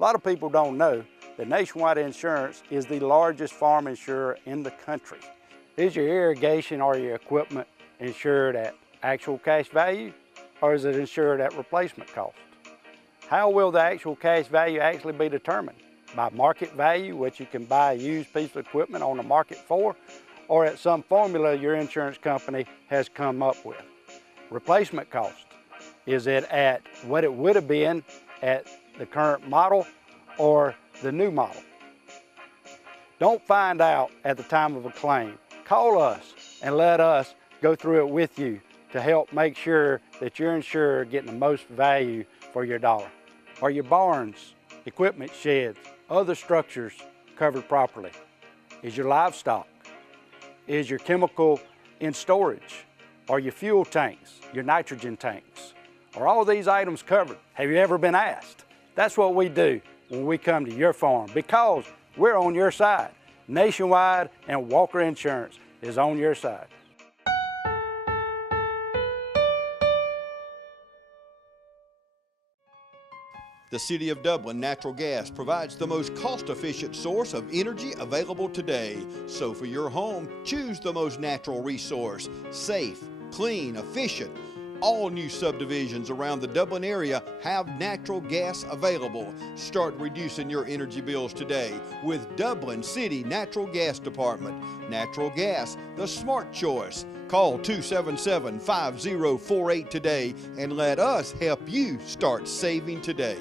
A lot of people don't know that Nationwide Insurance is the largest farm insurer in the country. Is your irrigation or your equipment insured at actual cash value, or is it insured at replacement cost? How will the actual cash value actually be determined? By market value, which you can buy a used piece of equipment on the market for, or at some formula your insurance company has come up with? Replacement cost, is it at what it would have been at the current model or the new model? Don't find out at the time of a claim. Call us and let us go through it with you to help make sure that you're insured getting the most value for your dollar. Are your barns, equipment sheds, other structures covered properly? Is your livestock? Is your chemical in storage? Are your fuel tanks, your nitrogen tanks? Are all these items covered? Have you ever been asked? That's what we do when we come to your farm, because we're on your side. Nationwide and Walker Insurance is on your side. The City of Dublin Natural Gas provides the most cost-efficient source of energy available today. So for your home, choose the most natural resource. Safe, clean, efficient. All new subdivisions around the Dublin area have natural gas available. Start reducing your energy bills today with Dublin City Natural Gas Department. Natural gas, the smart choice. Call 277-5048 today and let us help you start saving today.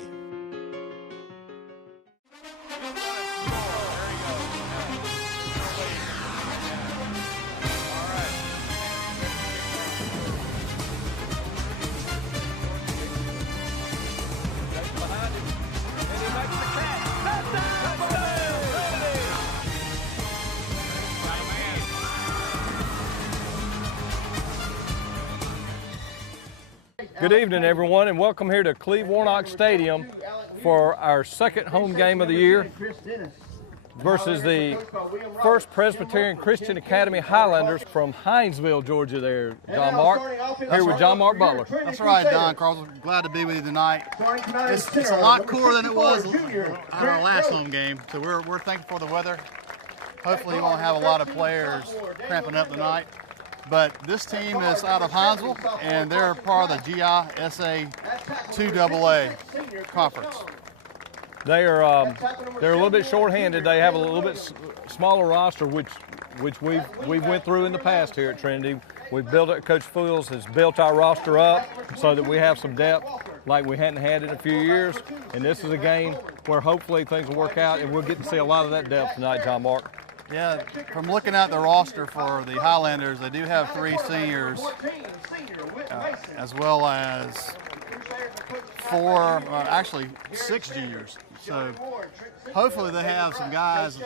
Good evening, everyone, and welcome here to Cleve Warnock Stadium for our second home game of the year versus the First Presbyterian Christian Academy Highlanders from Hinesville, Georgia there, John Mark. Here with John Mark Butler. That's right, Don Carlos. Glad to be with you tonight. It's a lot cooler than it was on our last home game, so we're thankful for the weather. Hopefully you won't have a lot of players cramping up tonight. But this team is out of Hinesville, and they're part of the GISA 2AA conference. They're a little bit short-handed. They have a little bit smaller roster, which we've went through in the past here at Trinity. We've built it. Coach Fields has built our roster up so that we have some depth like we hadn't had in a few years. And this is a game where hopefully things will work out, and we'll get to see a lot of that depth tonight, John Mark. Yeah, from looking at the roster for the Highlanders, they do have 3 seniors, as well as 6 juniors. So hopefully they have some guys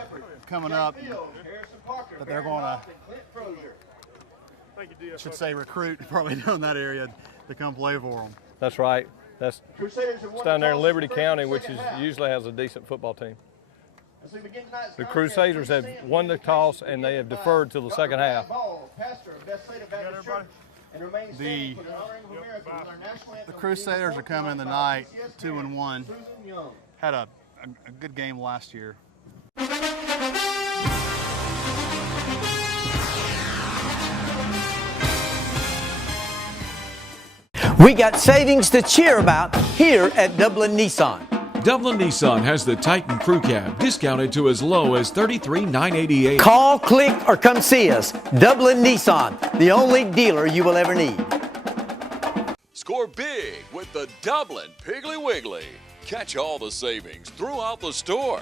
coming up that they're going to, recruit probably down that area to come play for them. That's right. It's down there in Liberty County, which usually has a decent football team. The Crusaders have won the toss and they have deferred till the second half. The Crusaders are coming tonight 2-1. Had a good game last year. We got savings to cheer about here at Dublin Nissan. Dublin Nissan has the Titan Crew Cab discounted to as low as $33,988. Call, click, or come see us. Dublin Nissan, the only dealer you will ever need. Score big with the Dublin Piggly Wiggly. Catch all the savings throughout the store.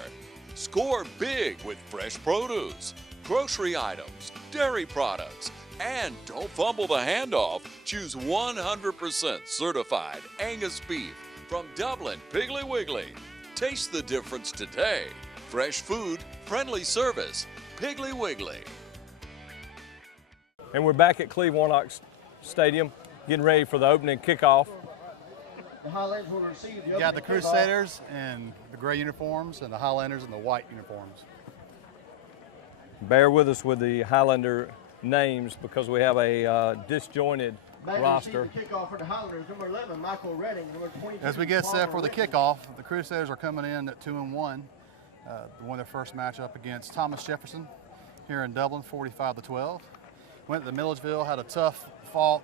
Score big with fresh produce, grocery items, dairy products, and don't fumble the handoff. Choose 100% certified Angus beef from Dublin Piggly Wiggly. Taste the difference today. Fresh food, friendly service, Piggly Wiggly. And we're back at Cleve Warnock Stadium, getting ready for the opening kickoff. You got the Crusaders in the gray uniforms and the Highlanders in the white uniforms. Bear with us with the Highlander names because we have a disjointed roster. Kickoff for the Highlanders, number 11, Michael Redding, number 22. As we get set for the kickoff, the Crusaders are coming in at 2-1. Won their first matchup against Thomas Jefferson here in Dublin, 45-12. Went to Milledgeville, had a tough fought.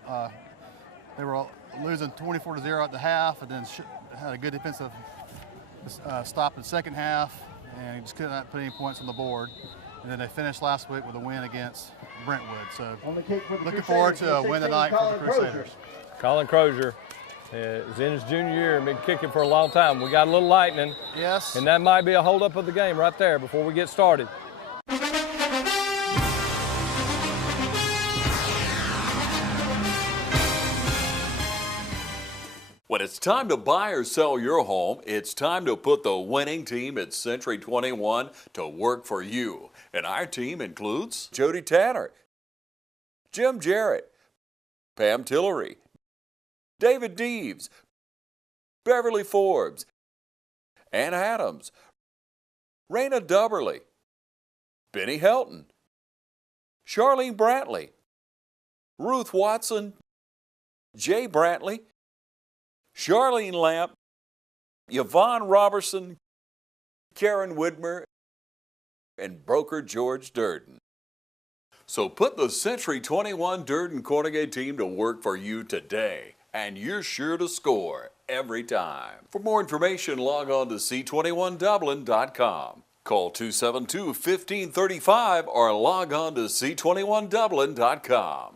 They were losing 24-0 at the half, and then had a good defensive stop in the second half, and just could not put any points on the board. And then they finished last week with a win against Brentwood. So looking forward to a win tonight for the Crusaders. Colin Crozier is in his junior year and been kicking for a long time. We got a little lightning. Yes. And that might be a holdup of the game right there before we get started. When it's time to buy or sell your home, it's time to put the winning team at Century 21 to work for you. And our team includes Jody Tanner, Jim Jarrett, Pam Tillery, David Deeves, Beverly Forbes, Ann Adams, Raina Dubberly, Benny Helton, Charlene Brantley, Ruth Watson, Jay Brantley, Charlene Lamp, Yvonne Robertson, Karen Widmer, and broker George Durden. So put the Century 21 Durden Cornegay team to work for you today, and you're sure to score every time. For more information, log on to c21dublin.com. Call 272-1535 or log on to c21dublin.com.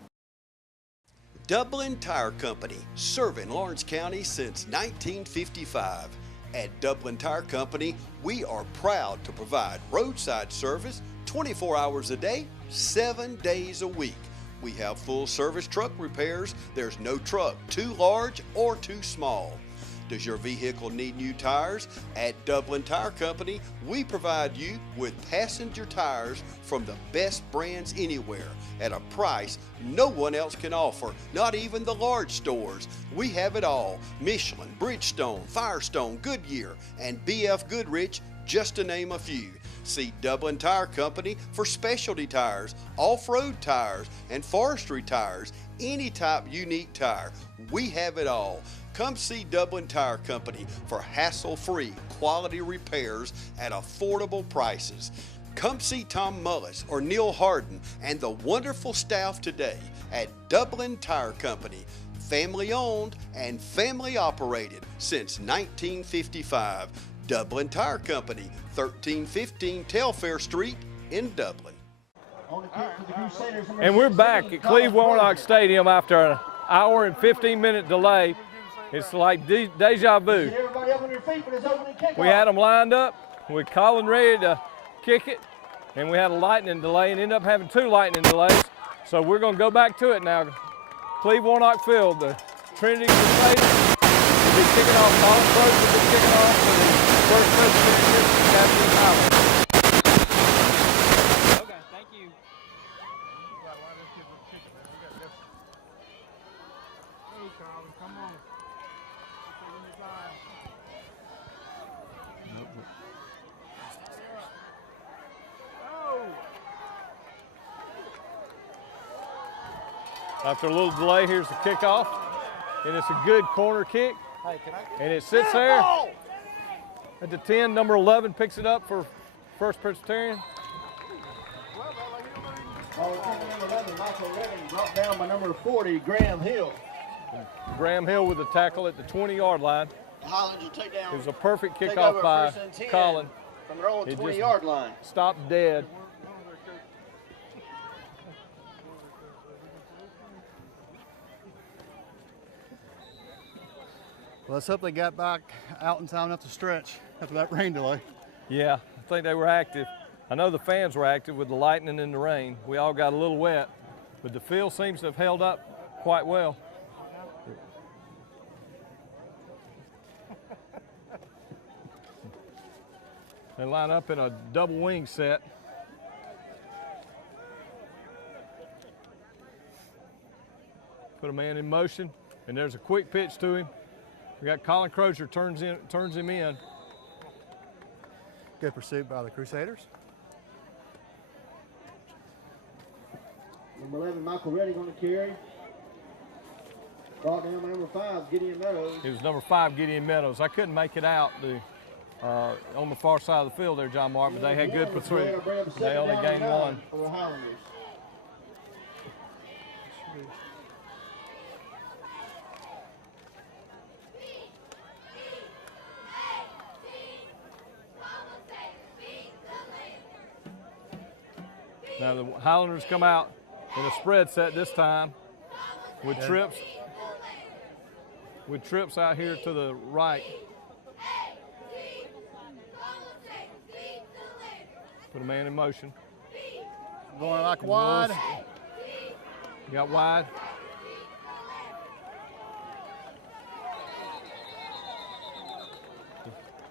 Dublin Tire Company, serving Lawrence County since 1955. At Dublin Tire Company, we are proud to provide roadside service 24 hours a day, 7 days a week. We have full service truck repairs. There's no truck too large or too small. Does your vehicle need new tires? At Dublin Tire Company, we provide you with passenger tires from the best brands anywhere at a price no one else can offer, not even the large stores. We have it all: Michelin, Bridgestone, Firestone, Goodyear, and BF Goodrich, just to name a few. See Dublin Tire Company for specialty tires, off-road tires, and forestry tires, any type unique tire. We have it all. Come see Dublin Tire Company for hassle-free quality repairs at affordable prices. Come see Tom Mullis or Neil Harden and the wonderful staff today at Dublin Tire Company. Family owned and family operated since 1955. Dublin Tire Company, 1315 Telfair Street in Dublin. And we're back at Cleve Warnock Stadium after an hour and 15-minute delay. It's like deja vu. We had them lined up with Colin ready to kick it, and we had a lightning delay and ended up having 2 lightning delays. So we're going to go back to it now. Cleve Warnock Field, the Trinity Crusaders will be kicking off. Colin Crozier will be kicking off for the first Presbyterian Highlanders. Okay, thank you. Hey, Colin, come on. After a little delay, here's the kickoff, and it's a good corner kick, and it sits there at the 10. Number 11 picks it up for First Presbyterian. Number 11, Michael Redding, brought down by number 40, Graham Hill. Graham Hill with the tackle at the 20-yard line. The Highlanders will take down. It was a perfect kickoff by Colin. From their own It 20-yard line. Stopped dead. Well, let's hope they got back out in time enough to stretch after that rain delay. Yeah, I think they were active. I know the fans were active with the lightning and the rain. We all got a little wet, but the field seems to have held up quite well. They line up in a double wing set. Put a man in motion, and there's a quick pitch to him. We got Colin Crozier turns him in. Good pursuit by the Crusaders. Number 11, Michael Redding on the carry. Brought down by number 5, Gideon Meadows. It was number 5, Gideon Meadows. I couldn't make it out on the far side of the field there, John Mark, but they had good pursuit. They only gained 1. For the Highlanders. Now the Highlanders come out in a spread set this time with trips out here to the right. Put a man in motion. Going like wide. You got wide.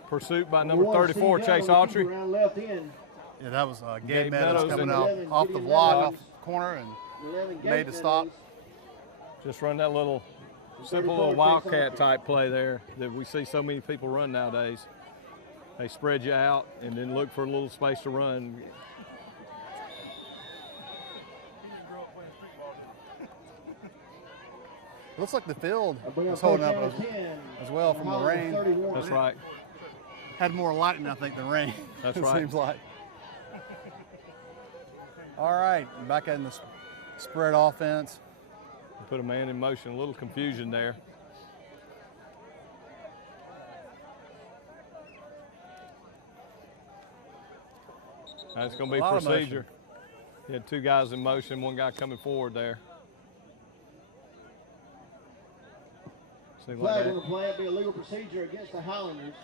Pursuit by number 34, Chase Autry. Around left end. Yeah, that was Gabe Meadows Meadows coming and out off the block, off the corner, and 11, made the stop. Just run that little simple little wildcat type play there that we see so many people run nowadays. They spread you out and then look for a little space to run. Looks like the field was holding up as well from the rain. That's right. Had more lightning, I think, than rain. That's it right. Seems like. All right, back in the spread offense. Put a man in motion, a little confusion there. That's going to be procedure. You had 2 guys in motion, 1 guy coming forward there. Seems Flag on the play, it'd be a legal procedure against the Highlanders.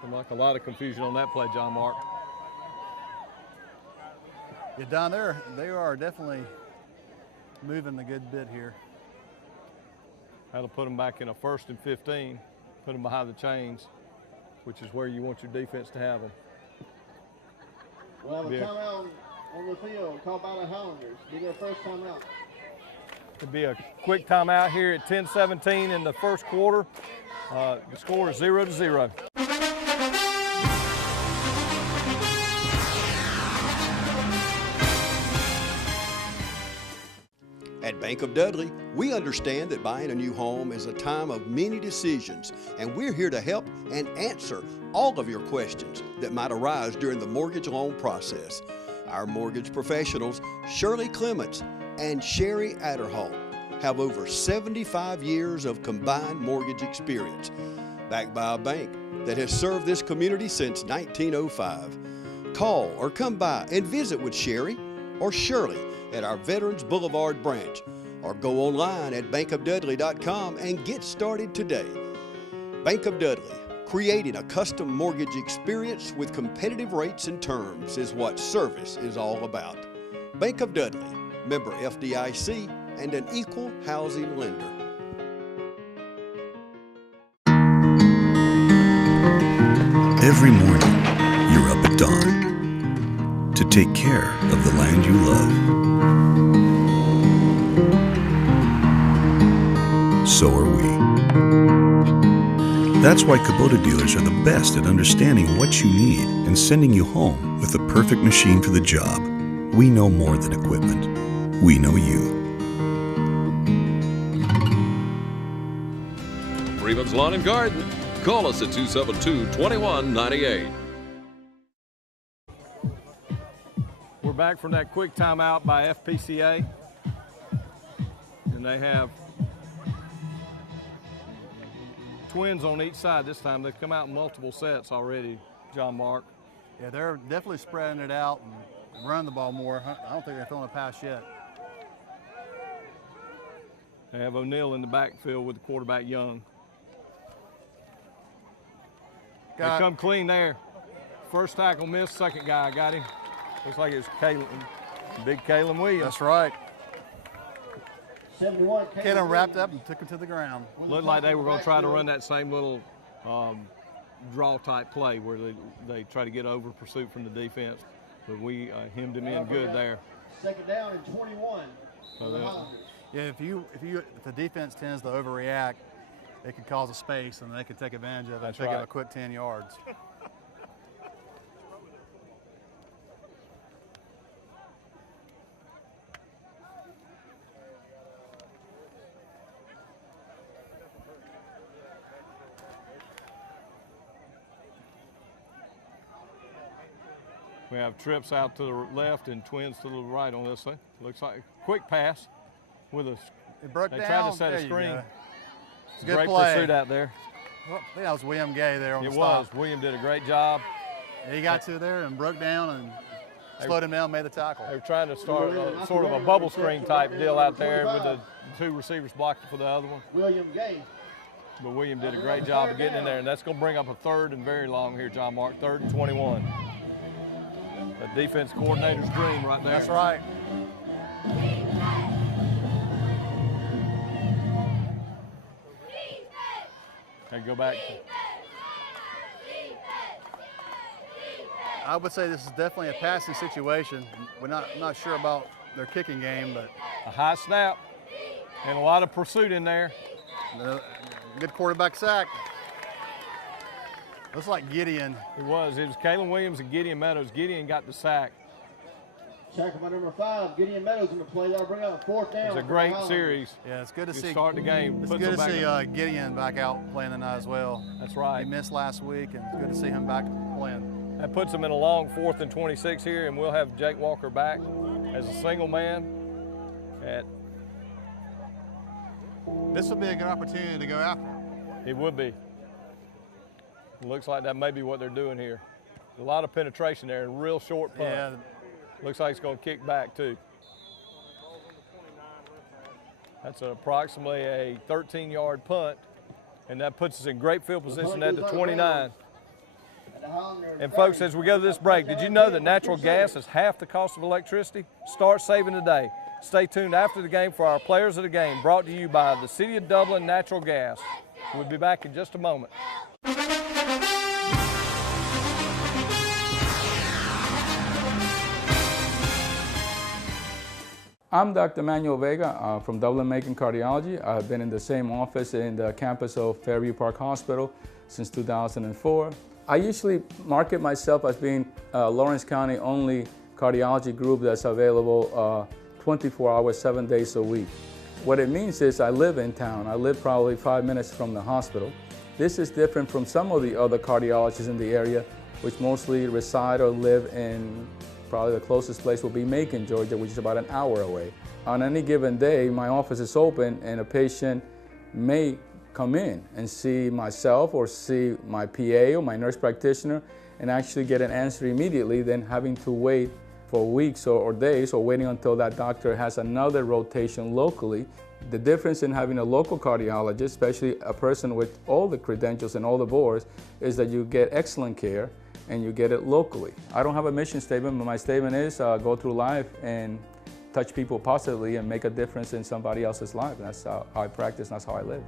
Seemed like a lot of confusion on that play, John Mark. Yeah, down there, they are definitely moving a good bit here. That'll put them back in a 1st and 15, put them behind the chains, which is where you want your defense to have them. We'll have a timeout on the field called by the Highlanders. Be their first timeout. It'll be a quick timeout here at 10:17 in the first quarter. The score is 0-0. At Bank of Dudley, we understand that buying a new home is a time of many decisions, and we're here to help and answer all of your questions that might arise during the mortgage loan process. Our mortgage professionals, Shirley Clements and Sherry Adderhall, have over 75 years of combined mortgage experience, backed by a bank that has served this community since 1905. Call or come by and visit with Sherry or Shirley at our Veterans Boulevard branch, or go online at bankofdudley.com and get started today. Bank of Dudley, creating a custom mortgage experience with competitive rates and terms is what service is all about. Bank of Dudley, member FDIC, and an equal housing lender. Every morning, you're up at dawn to take care of the land you love. So are we. That's why Kubota dealers are the best at understanding what you need and sending you home with the perfect machine for the job. We know more than equipment. We know you. Freeman's Lawn and Garden. Call us at 272-2198. We're back from that quick timeout by FPCA. And they have twins on each side this time. They've come out in multiple sets already, John Mark. Yeah, they're definitely spreading it out and running the ball more. I don't think they're throwing a pass yet. They have O'Neal in the backfield with the quarterback Young. They come clean there. First tackle missed, second guy got him. Looks like it's Kalen, big Kalen Williams. That's right. 71. Kalen wrapped up and took him to the ground. Looked like they were going to try to run that same little draw type play where they try to get over pursuit from the defense, but we hemmed him in good there. Second down and 21 for the Highlanders. Yeah, if the defense tends to overreact, it could cause a space and they could take advantage of it and pick up a quick 10 yards. We have trips out to the left and twins to the right on this thing. Looks like a quick pass with a. It broke they down. tried to set There a you screen. go. It's a Good great play. pursuit out there. Well, I think that was William Gay there on It the was. stop. William did a great job. He got to there and broke down and slowed him down, made the tackle. They were trying to start sort of a bubble screen type deal out there with the two receivers blocked for the other one. William Gay. But William did a great job of getting in there, and that's going to bring up a third and very long here, John Mark, 3rd and 21. The defense coordinator's dream right there. That's right. They go back. I would say this is definitely a passing situation. We're not sure about their kicking game, but A high snap and a lot of pursuit in there. good quarterback sack. Looks like Gideon. It was Kalen Williams and Gideon Meadows. Gideon got the sack. Sack by number 5, Gideon Meadows in the play. That'll bring up 4th down. It was a great series. Yeah, it's good to see. Start the game. It's Puts good them to back see Gideon back out playing tonight as well. That's right. He missed last week, and it's good to see him back playing. That puts them in a long 4th and 26 here, and we'll have Jake Walker back as a single man. This would be a good opportunity to go after. It would be. It looks like that may be what they're doing here. A lot of penetration there, and real short punt. Yeah. Looks like it's going to kick back too. That's approximately a 13-yard punt, and that puts us in great field position at the 29. And folks, as we go to this break, did you know that natural gas is half the cost of electricity? Start saving today. Stay tuned after the game for our Players of the Game, brought to you by the City of Dublin Natural Gas. We'll be back in just a moment. I'm Dr. Manuel Vega from Dublin Macon Cardiology. I've been in the same office in the campus of Fairview Park Hospital since 2004. I usually market myself as being Lawrence County only cardiology group that's available 24 hours, 7 days a week. What it means is I live in town. I live probably 5 minutes from the hospital. This is different from some of the other cardiologists in the area, which mostly reside or live in, probably the closest place will be Macon, Georgia, which is about an hour away. On any given day, my office is open and a patient may come in and see myself or see my PA or my nurse practitioner and actually get an answer immediately than having to wait for weeks or days or waiting until that doctor has another rotation locally. The difference in having a local cardiologist, especially a person with all the credentials and all the boards, is that you get excellent care and you get it locally. I don't have a mission statement, but my statement is go through life and touch people positively and make a difference in somebody else's life. That's how I practice and that's how I live.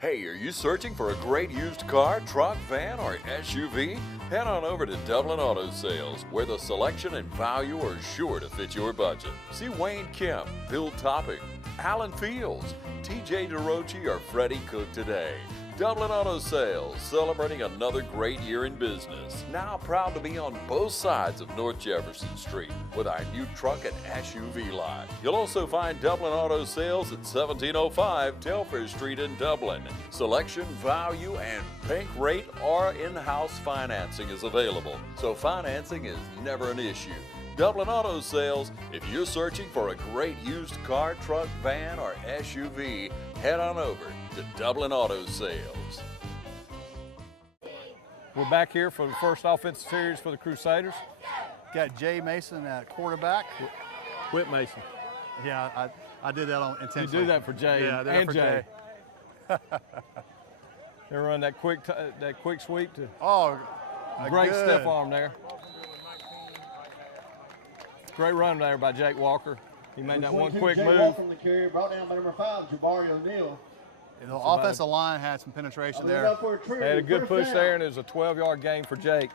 Hey, are you searching for a great used car, truck, van, or SUV? Head on over to Dublin Auto Sales, where the selection and value are sure to fit your budget. See Wayne Kemp, Bill Topping, Alan Fields, TJ DeRochi, or Freddie Cook today. Dublin Auto Sales, celebrating another great year in business. Now proud to be on both sides of North Jefferson Street with our new truck and SUV lot. You'll also find Dublin Auto Sales at 1705 Telfair Street in Dublin. Selection, value, and pink rate or in-house financing is available, so financing is never an issue. Dublin Auto Sales, if you're searching for a great used car, truck, van, or SUV, head on over to Dublin Auto Sales. We're back here for the first offensive series for the Crusaders. Got Jay Mason at quarterback. Whit Mason. Yeah, I did that on intentionally. You do that for Jay and Jay. They run that quick sweep to. Oh, great stiff arm there. Great run there by Jake Walker. He made that one quick move. From the carrier, brought down by number 5, Jabari O'Neal. The offensive line had some penetration there. They had a good push there, and it was a 12-yard gain for Jake.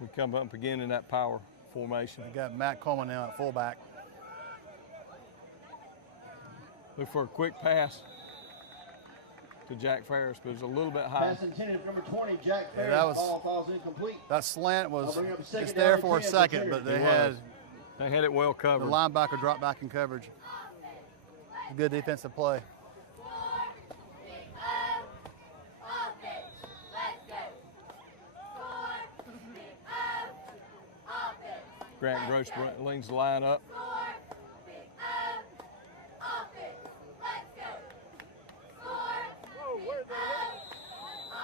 We come up again in that power formation. They got Matt Coleman now at fullback. Look for a quick pass. to Jack Ferris, but it was a little bit high. Pass intended for number 20, Jack Ferris. that was, ball falls incomplete. that slant was It's there for a second, but they had it well the covered. linebacker drop back in coverage. Good defensive play. Grant Gross brings the line up.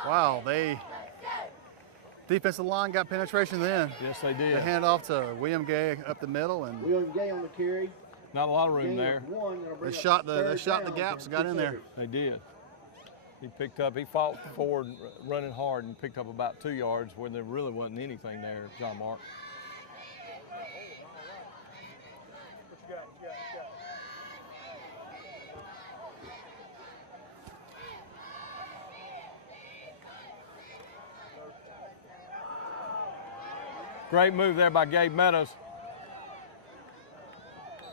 Wow, defensive line got penetration then. Yes, they did. They hand off to William Gay up the middle, and William Gay on the carry. Not a lot of room there. they shot the gaps, got in there. They did. He fought forward running hard and picked up about 2 yards where there really wasn't anything there, John Mark. Great move there by Gabe Meadows.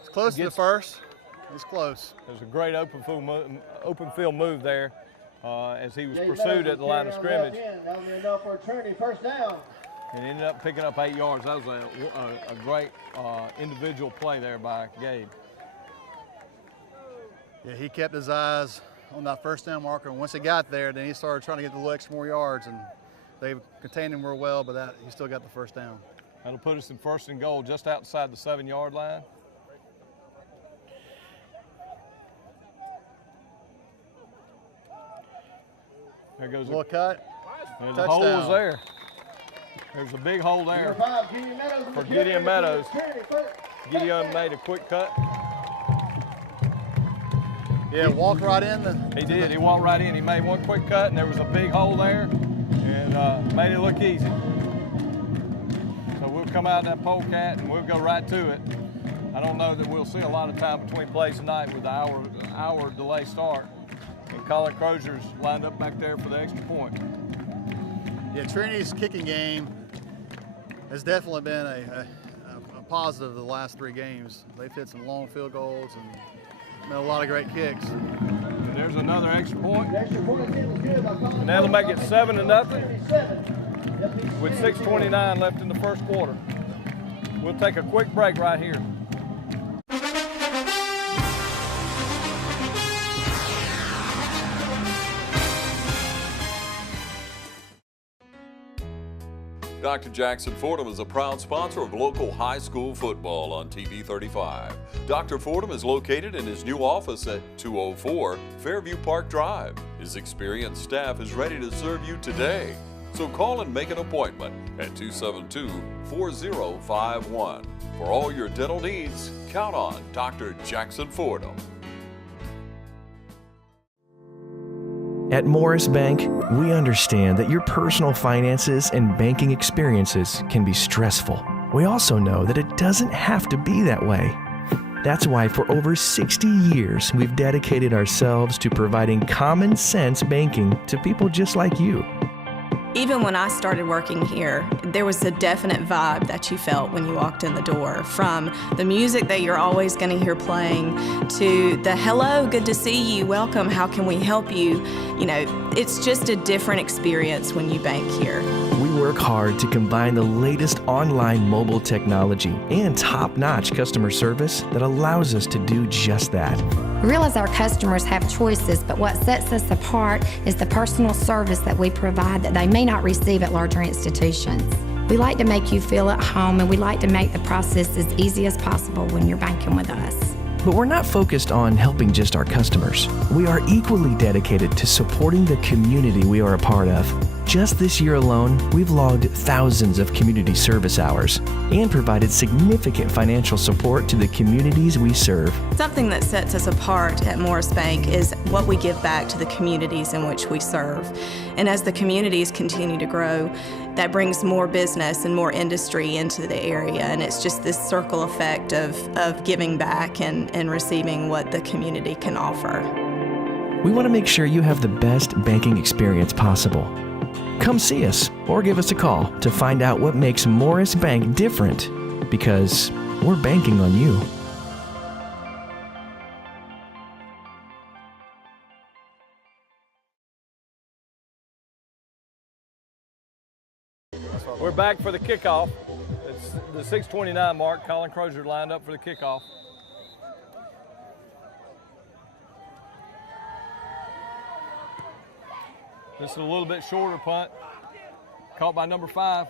It's close to the first. It's close. There's a great open field move there as he was pursued at the line of scrimmage. That'll be enough for a Trinity first down. And ended up picking up 8 yards. That was a great individual play there by Gabe. Yeah, he kept his eyes on that first down marker, and once he got there, then he started trying to get the little extra more yards, and they contained him real well, but he still got the first down. That'll put us in 1st and goal just outside the 7-yard line. There goes a little cut. There's a hole was there. There's a big hole there for Gideon Meadows. Gideon made a quick cut. Yeah, walked right in. He did. He walked right in. He made one quick cut, and there was a big hole there, and made it look easy. So we'll come out that polecat, and we'll go right to it. I don't know that we'll see a lot of time between plays tonight with the hour delay start. And Colin Crozier's lined up back there for the extra point. Yeah, Trinity's kicking game has definitely been a positive the last 3 games. They've hit some long field goals and made a lot of great kicks. And there's another extra point. And they'll make it 7-0 with 6:29 left in the first quarter. We'll take a quick break right here. Dr. Jackson Fordham is a proud sponsor of local high school football on TV 35. Dr. Fordham is located in his new office at 204 Fairview Park Drive. His experienced staff is ready to serve you today. So call and make an appointment at 272-4051. For all your dental needs, count on Dr. Jackson Fordham. At Morris Bank, we understand that your personal finances and banking experiences can be stressful. We also know that it doesn't have to be that way. That's why for over 60 years, we've dedicated ourselves to providing common sense banking to people just like you. Even when I started working here, there was a definite vibe that you felt when you walked in the door, from the music that you're always going to hear playing to the hello, good to see you, welcome, how can we help you? You know, it's just a different experience when you bank here. We work hard to combine the latest online mobile technology and top-notch customer service that allows us to do just that. We realize our customers have choices, but what sets us apart is the personal service that we provide that they may not receive at larger institutions. We like to make you feel at home, and we like to make the process as easy as possible when you're banking with us. But we're not focused on helping just our customers. We are equally dedicated to supporting the community we are a part of. Just this year alone, we've logged thousands of community service hours and provided significant financial support to the communities we serve. Something that sets us apart at Morris Bank is what we give back to the communities in which we serve. And as the communities continue to grow, that brings more business and more industry into the area, and it's just this circle effect of giving back and receiving what the community can offer. We want to make sure you have the best banking experience possible. Come see us or give us a call to find out what makes Morris Bank different, because we're banking on you. We're back for the kickoff. It's the 6:29 mark. Colin Crozier lined up for the kickoff. This is a little bit shorter punt. Caught by number 5.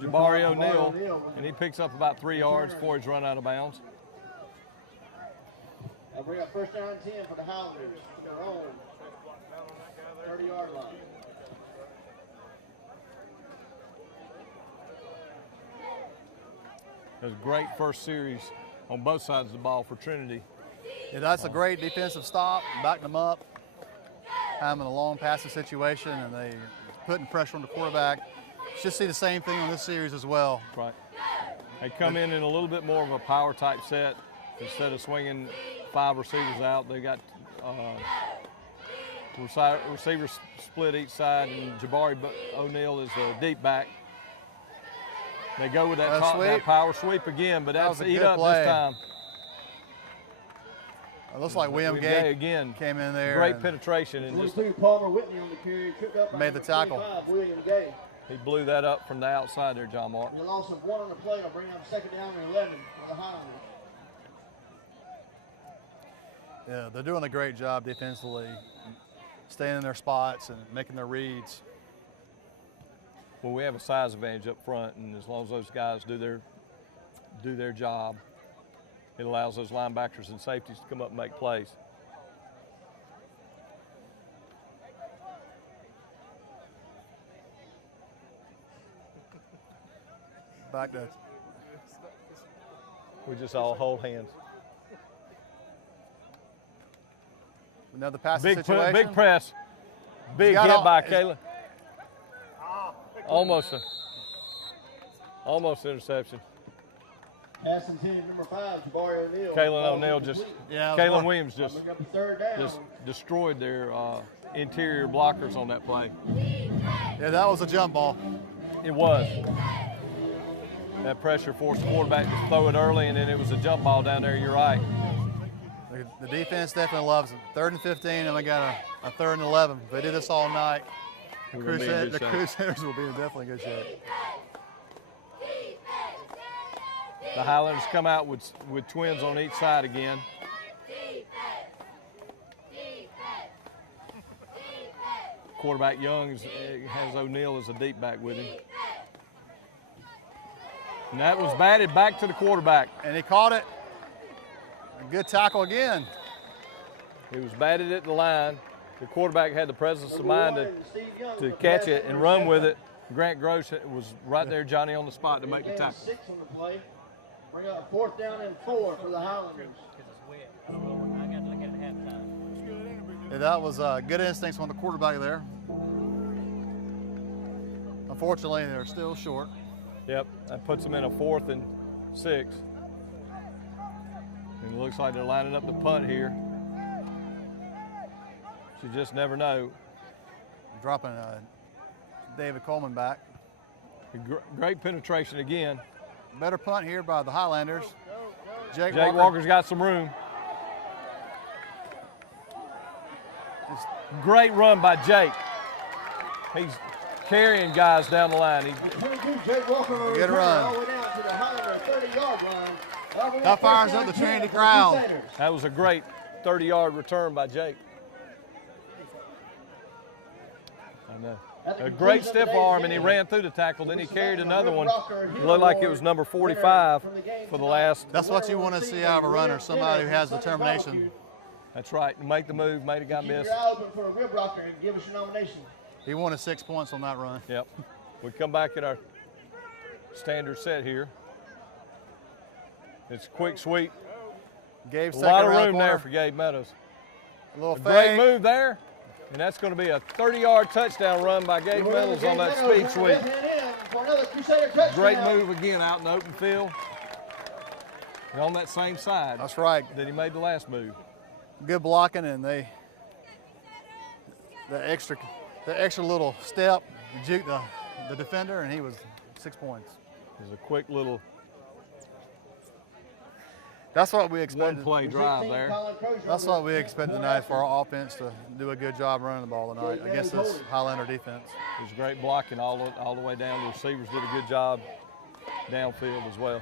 Jabari O'Neal, and he picks up about 3 yards before he's run out of bounds. I'll bring up first down and 10 for the Highlanders. Their own 30-yard line. It was a great first series on both sides of the ball for Trinity. Yeah, that's a great defensive stop, backed them up, having a long passing situation, and they putting pressure on the quarterback. Should see the same thing on this series as well. Right. They come in a little bit more of a power type set. Instead of swinging 5 receivers out, they got receivers split each side, and Jabari O'Neal is a deep back. They go with that power sweep again, but that's eat up this time. It looks like William Gay again came in there. Great penetration and just Palmer Whitney on the carry, tripped up made the tackle. William Gay. He blew that up from the outside there, John Mark. The loss of 1 on the play will bring up second down and 11 for the Highlanders. Yeah, they're doing a great job defensively, staying in their spots and making their reads. Well, we have a size advantage up front, and as long as those guys do their job, it allows those linebackers and safeties to come up and make plays. Back to. We just all hold hands. Another passing situation. Big press. Big hit by Kalen. Almost interception. Pass intended number 5, Jabari O'Neal. Kalen Williams just destroyed their interior blockers on that play. Yeah, that was a jump ball. It was. That pressure forced the quarterback to throw it early, and then it was a jump ball down there. You're right. The defense definitely loves it. 3rd and 15, and we got a 3rd and 11. They did this all night. The Crusaders will be in definitely good shape. The Highlanders come out with twins on each side again. Quarterback Young has O'Neal as a deep back with him. And that was batted back to the quarterback. And he caught it. A good tackle again. He was batted at the line. The quarterback had the presence of mind to catch it and run with it. Grant Gross was right there, Johnny, on the spot to make the tackle. 6 on the play. Bring up 4th down and 4 for the Highlanders. Yeah, that was good instincts on the quarterback there. Unfortunately, they're still short. Yep, that puts them in a 4th and 6. And it looks like they're lining up the punt here. You just never know. Dropping David Coleman back. Great penetration again. Better punt here by the Highlanders. Jake Walker's got some room. Great run by Jake. He's carrying guys down the line. Good run. That fires up the Trinity crowd. That was a great 30-yard return by Jake. I know. A great stiff arm, and he ran through the tackle. Then he carried another one. It looked like it was number 45 for the last. That's what you want to see out of a runner, somebody who has determination. That's right. Make the move, made a guy miss. Give us your nomination. He wanted 6 points on that run. Yep. We come back at our standard set here. It's quick sweep. Gabe's a lot of room there for Gabe Meadows. A little great move there. And that's going to be a 30-yard touchdown run by Gabe Meadows on that speed sweep. Great move again out in the open field. And on that same side. That's right. That he made the last move. Good blocking, and the extra little step juked the defender, and he was 6 points. It was a quick little. That's what we expected. One play drive there. That's what we expected tonight, for our offense to do a good job running the ball tonight against this Highlander defense. It was great blocking all the way down. The receivers did a good job downfield as well.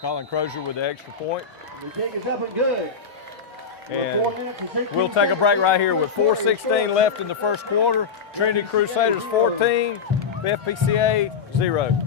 Colin Crozier with the extra point. We take it up and good. And we'll take a break right here with 4:16 left in the first quarter. Trinity Crusaders 14, FPCA 0.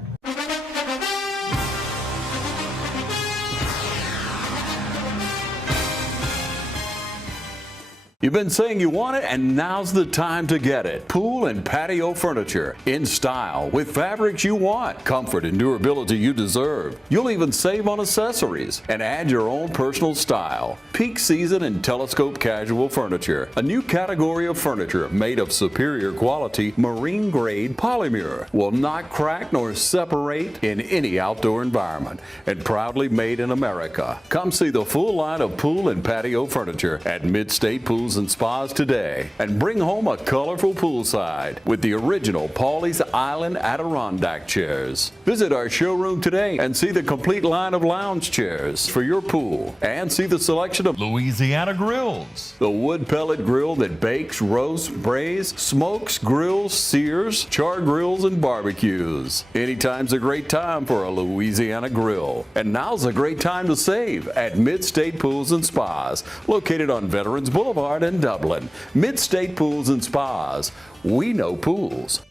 You've been saying you want it, and now's the time to get it. Pool and patio furniture in style with fabrics you want, comfort and durability you deserve. You'll even save on accessories and add your own personal style. Peak season and telescope casual furniture, a new category of furniture made of superior quality marine grade polymer, will not crack nor separate in any outdoor environment, and proudly made in America. Come see the full line of pool and patio furniture at Mid-State Pools and Spas today, and bring home a colorful poolside with the original Pawleys Island Adirondack chairs. Visit our showroom today and see the complete line of lounge chairs for your pool, and see the selection of Louisiana grills, the wood pellet grill that bakes, roasts, braised, smokes, grills, sears, char grills, and barbecues. Anytime's a great time for a Louisiana grill, and now's a great time to save at Mid-State Pools and Spas, located on Veterans Boulevard in Dublin. Mid-State Pools and Spas. We know pools.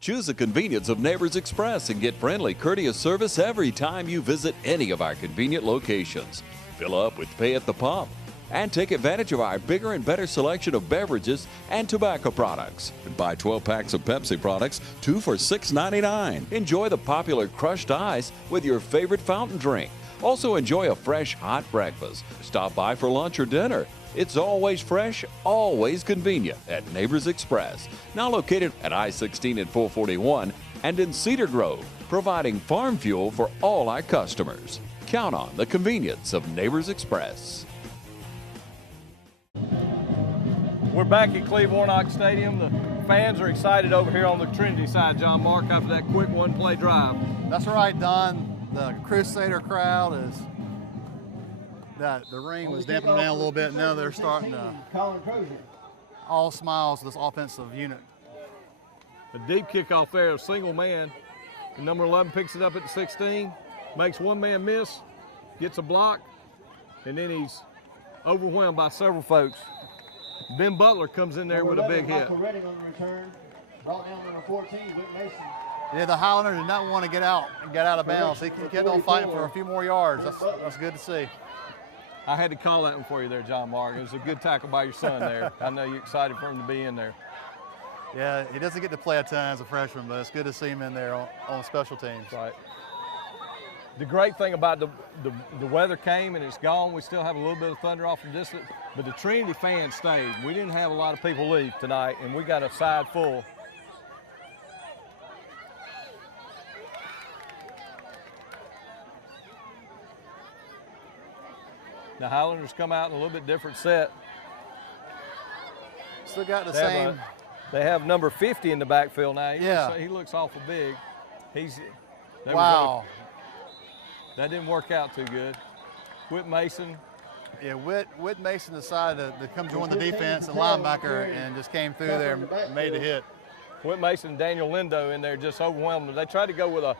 Choose the convenience of Neighbors Express and get friendly, courteous service every time you visit any of our convenient locations. Fill up with pay at the pump and take advantage of our bigger and better selection of beverages and tobacco products. Buy 12 packs of Pepsi products, 2 for $6.99. Enjoy the popular crushed ice with your favorite fountain drink. Also enjoy a fresh, hot breakfast. Stop by for lunch or dinner. It's always fresh, always convenient at Neighbors Express. Now located at I-16 and 441 and in Cedar Grove, providing farm fuel for all our customers. Count on the convenience of Neighbors Express. We're back at Cleve Warnock Stadium. The fans are excited over here on the Trinity side, John Mark, after that quick one-play drive. That's right, Don. The Crusader crowd is, the ring was dampening down a little bit. Now they're starting to all smiles to this offensive unit. A deep kickoff there, a single man. And number 11 picks it up at the 16, makes one man miss, gets a block, and then he's overwhelmed by several folks. Ben Butler comes in there with a big hit. Yeah, the Highlander did not want to get out of bounds. He kept on fighting for a few more yards. That's good to see. I had to call that one for you there, John Mark. It was a good tackle by your son there. I know you're excited for him to be in there. Yeah, he doesn't get to play a ton as a freshman, but it's good to see him in there on special teams. Right. The great thing about the weather came and it's gone. We still have a little bit of thunder off the distance, but the Trinity fans stayed. We didn't have a lot of people leave tonight, and we got a side full. The Highlanders come out in a little bit different set. Still got the same. They have number 50 in the backfield now. He looks awful big. Wow. That didn't work out too good. Whit Mason. Yeah, Whit Mason decided to come join the defense and linebacker and just came through there and made the hit. Whit Mason and Daniel Lindo in there just overwhelmed them. They tried to go with a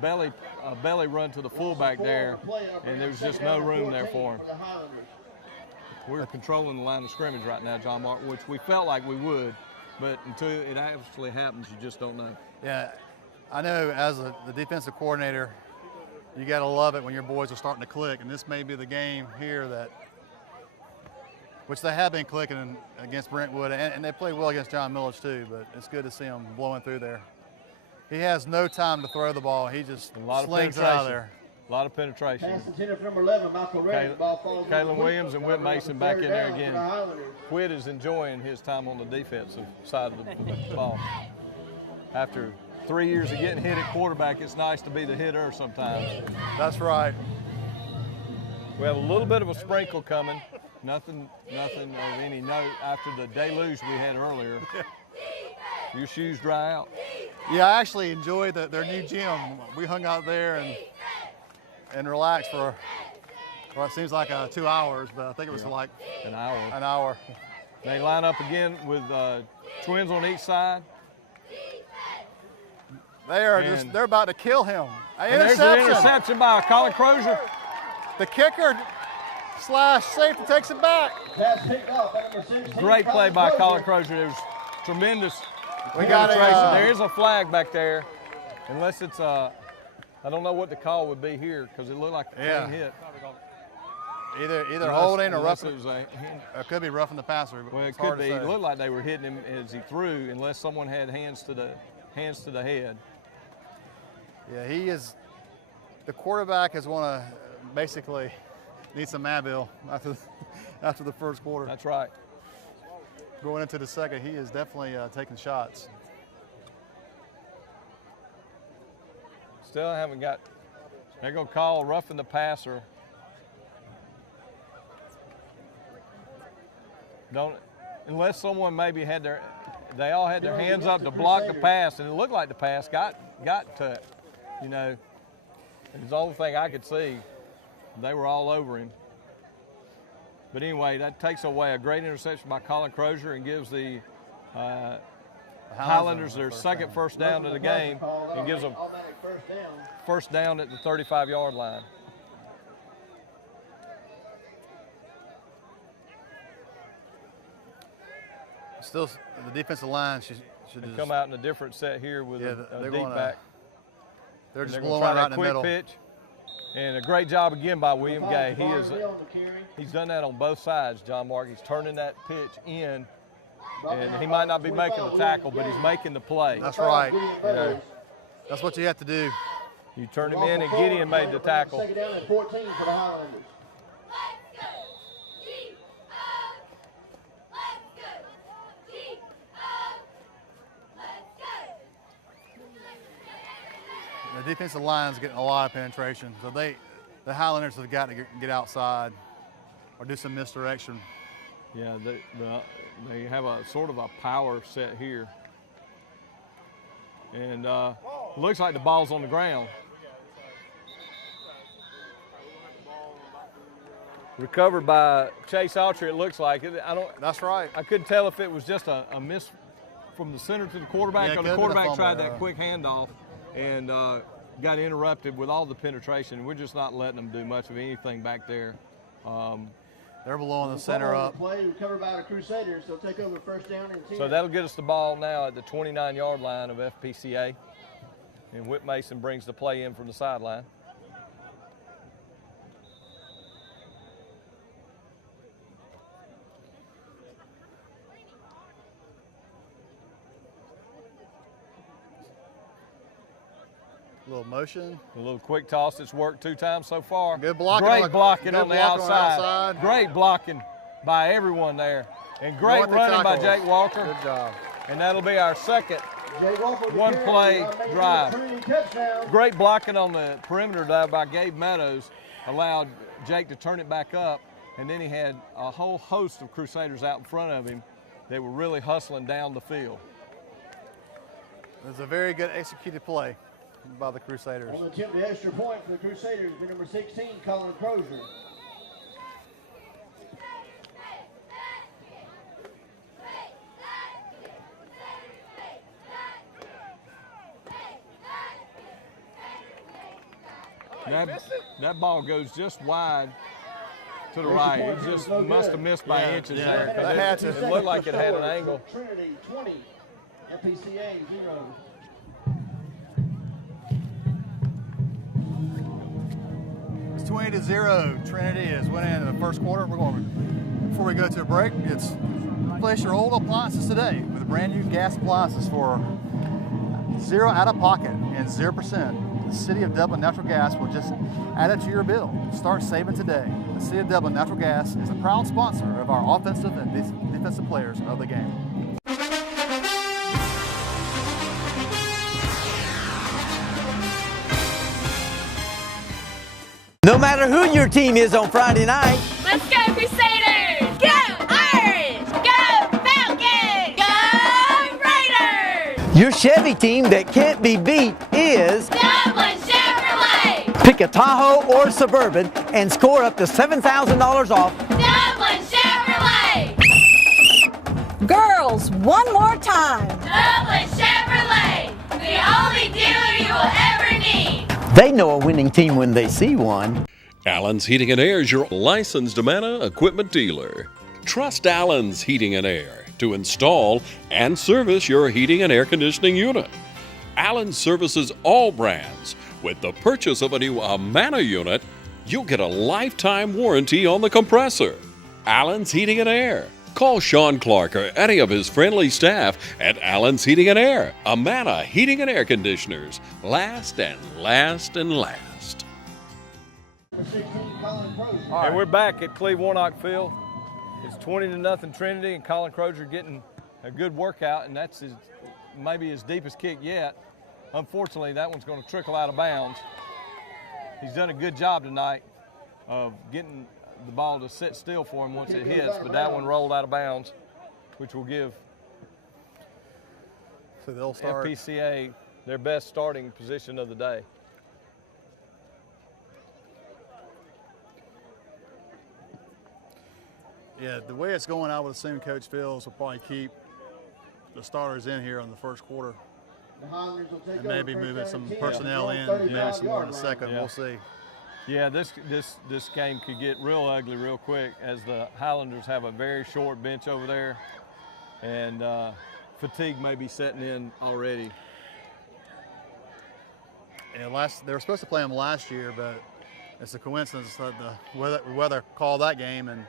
belly run to the fullback there, and there was just no room there for him. We're controlling the line of scrimmage right now, John Mark, which we felt like we would, but until it actually happens, you just don't know. Yeah, I know as the defensive coordinator, you got to love it when your boys are starting to click, and this may be the game here which they have been clicking against Brentwood, and they played well against John Milledge too, but it's good to see them blowing through there. He has no time to throw the ball. He just slings it out of there. A lot of penetration. Pass intended for number 11, Michael Reddick. Ball falls. Kalen Williams and Whit Mason back in there again. Whit is enjoying his time on the defensive side of the ball. After 3 years of getting hit at quarterback, it's nice to be the hitter sometimes. That's right. We have a little bit of a sprinkle coming. Nothing of any note after the deluge we had earlier. Your shoes dry out? Yeah, I actually enjoyed their new gym. We hung out there and relaxed for, well, it seems like 2 hours, but I think it was like an hour. An hour. They line up again with twins on each side. They're about to kill him. There's an interception by Colin Crozier. The kicker / safety takes it back. Great play by Colin Crozier. It was tremendous. We got there is a flag back there, unless it's I don't know what the call would be here because it looked like a clean hit. Either holding or roughing. It could be roughing the passer. Well, it could be. It looked like they were hitting him as he threw, unless someone had hands to the head. Yeah, he is. The quarterback is one of basically needs some Advil after the first quarter. That's right. Going into the second, he is definitely taking shots. Still haven't got. They're gonna call roughing the passer. Unless someone maybe they all had their hands up to block the pass, and it looked like the pass got to, you know, it was the only thing I could see. They were all over him. But anyway, that takes away a great interception by Colin Crozier and gives the Highlanders their second first down of the game and gives them first down at the 35-yard line. Still, the defensive line should just come out in a different set here with a deep back. They're just blowing right in the middle. Pitch. And a great job again by William Gay. He's done that on both sides, John Mark. He's turning that pitch in, and he might not be making the tackle, but he's making the play. That's right. You know, that's what you have to do. You turn him in, and Gideon made the tackle. Second down and 14 for the Highlanders. The defensive line's getting a lot of penetration, so the Highlanders have got to get outside or do some misdirection. Yeah, they have a sort of a power set here, and looks like the ball's on the ground. Recovered by Chase Autry, it looks like. That's right. I couldn't tell if it was just a miss from the center to the quarterback, or the quarterback tried that quick handoff and got interrupted with all the penetration. We're just not letting them do much of anything back there. They're blowing the center up. Play recovered by the Crusaders. They'll take over first down and 10. So that'll get us the ball now at the 29-yard line of FPCA. And Whit Mason brings the play in from the sideline. A little motion. A little quick toss that's worked 2 times so far. Good blocking. Great blocking on the outside. Great blocking by everyone there. And great running by Jake Walker. Good job. And that'll be our second one-play drive. Great blocking on the perimeter dive by Gabe Meadows allowed Jake to turn it back up. And then he had a whole host of Crusaders out in front of him that were really hustling down the field. It was a very good executed play by the Crusaders. On the attempt the extra point for the Crusaders, for number 16, Colin Crozier. That ball goes just wide to the right. It just must have missed by inches there. It looked like it had an angle. Trinity 20, FPCA 0. It's 20-0. Trinity is winning in the first quarter. Before we go to a break, it's replace your old appliances today with brand new gas appliances for zero out of pocket and 0%. The City of Dublin Natural Gas will just add it to your bill. Start saving today. The City of Dublin Natural Gas is a proud sponsor of our offensive and defensive players of the game. No matter who your team is on Friday night, let's go Crusaders! Go Irish! Go Falcons! Go Raiders! Your Chevy team that can't be beat is Dublin Chevrolet! pick a Tahoe or Suburban and score up to $7,000 off. Dublin Chevrolet! Girls, one more time. Dublin Chevrolet! The only dealer you will ever need! They know a winning team when they see one. Allen's Heating and Air is your licensed Amana equipment dealer. Trust Allen's Heating and Air to install and service your heating and air conditioning unit. Allen services all brands. With the purchase of a new Amana unit, you'll get a lifetime warranty on the compressor. Allen's Heating and Air. Call Sean Clark or any of his friendly staff at Allen's Heating and Air. Amana Heating and Air Conditioners. Last and last and last. And we're back at Cleve Warnock Field. It's 20-0 Trinity, and Colin Crozier getting a good workout, and that's maybe his deepest kick yet. Unfortunately, that one's going to trickle out of bounds. He's done a good job tonight of getting the ball to sit still for him once it hits, but that one rolled out of bounds, which will give FPCA their best starting position of the day. Yeah, the way it's going, I would assume Coach Fields will probably keep the starters in here in the first quarter. And maybe moving some personnel in, maybe some more in the second. Yeah. We'll see. Yeah, this game could get real ugly real quick, as the Highlanders have a very short bench over there, and fatigue may be setting in already. Yeah, they were supposed to play them last year, but it's a coincidence that the weather called that game, and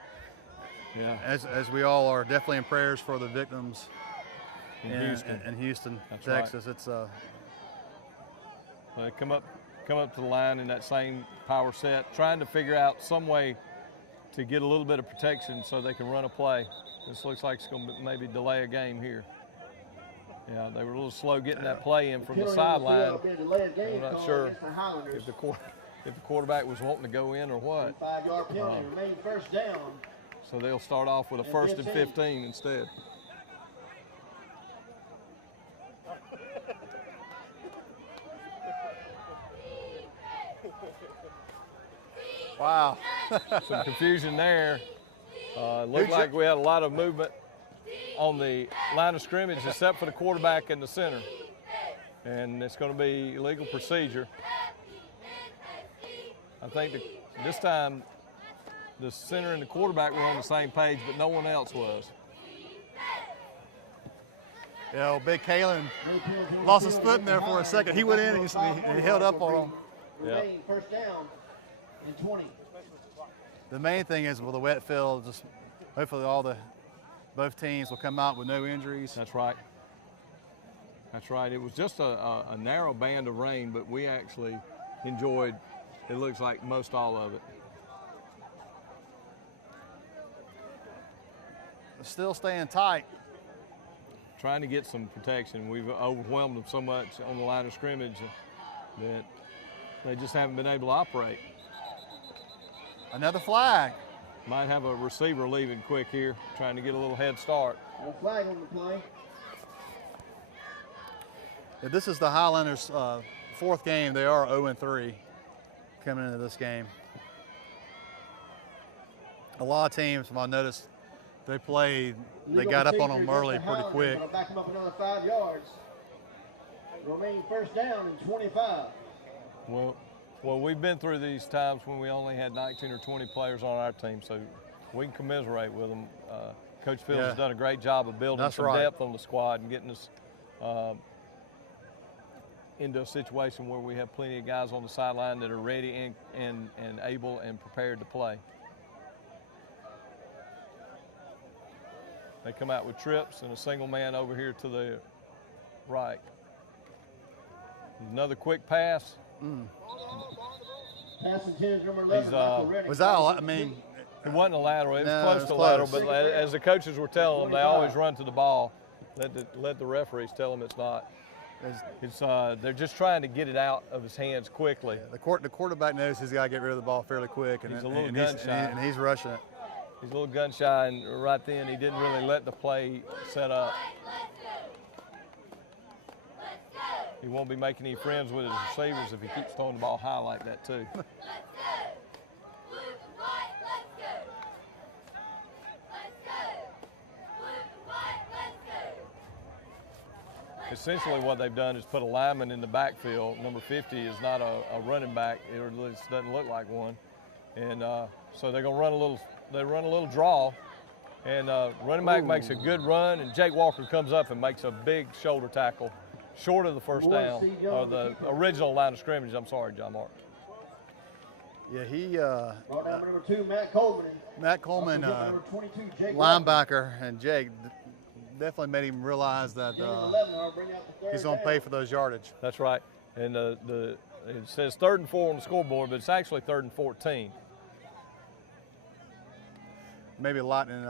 yeah, as we all are definitely in prayers for the victims in Houston, That's Texas. right. It's They come up to the line in that same power set, trying to figure out some way to get a little bit of protection so they can run a play. This looks like it's going to maybe delay a game here. Yeah, they were a little slow getting that play in from the sideline. I'm not sure if the quarterback was wanting to go in or what. 5-yard penalty, remain first down. So they'll start off with a 1st and 15 instead. Wow. Some confusion there. Looked like we had a lot of movement on the line of scrimmage except for the quarterback in the center. And it's going to be illegal procedure. I think this time the center and the quarterback were on the same page, but no one else was. Yeah, well, Big Kalen lost his foot in there for a second. He went in and he held up on him. Remain first down and 20. The main thing is with the wet field, just hopefully both teams will come out with no injuries. That's right. That's right. It was just a narrow band of rain, but we actually enjoyed, it looks like, most all of it. Still staying tight. Trying to get some protection. We've overwhelmed them so much on the line of scrimmage that they just haven't been able to operate. Another flag. Might have a receiver leaving quick here, trying to get a little head start. No flag on the play. Yeah, this is the Highlanders' fourth game. They are 0-3 coming into this game. A lot of teams, I noticed, they got up on them early pretty quick. Back them up another 5 yards. Remain first down and 25. Well, we've been through these times when we only had 19 or 20 players on our team, so we can commiserate with them. Coach Fields has done a great job of building some depth on the squad and getting us into a situation where we have plenty of guys on the sideline that are ready and able and prepared to play. They come out with trips and a single man over here to the right. Another quick pass. Pass intended number 11. Was that, I mean, it wasn't a lateral. It was close to lateral, but as the coaches were telling them, they always run to the ball. Let the referees tell them it's not. They're just trying to get it out of his hands quickly. Yeah, the quarterback knows he's got to get rid of the ball fairly quick, and he's a little gun shy. And he's rushing it. He's a little gun shy, and right then he didn't really let the play set up. He won't be making any friends with his receivers if he keeps throwing the ball high like that too. Essentially what they've done is put a lineman in the backfield. Number 50 is not a running back, it at least doesn't look like one. And so they're gonna run a little draw, and running back makes a good run, and Jake Walker comes up and makes a big shoulder tackle short of the first down, or the original line of scrimmage. I'm sorry, John Mark. Yeah, he number 2, Matt Coleman, number 22, Jake linebacker, and Jake definitely made him realize that he's going to pay for those yardage. That's right. And it says 3rd and 4 on the scoreboard, but it's actually 3rd and 14. Maybe lightning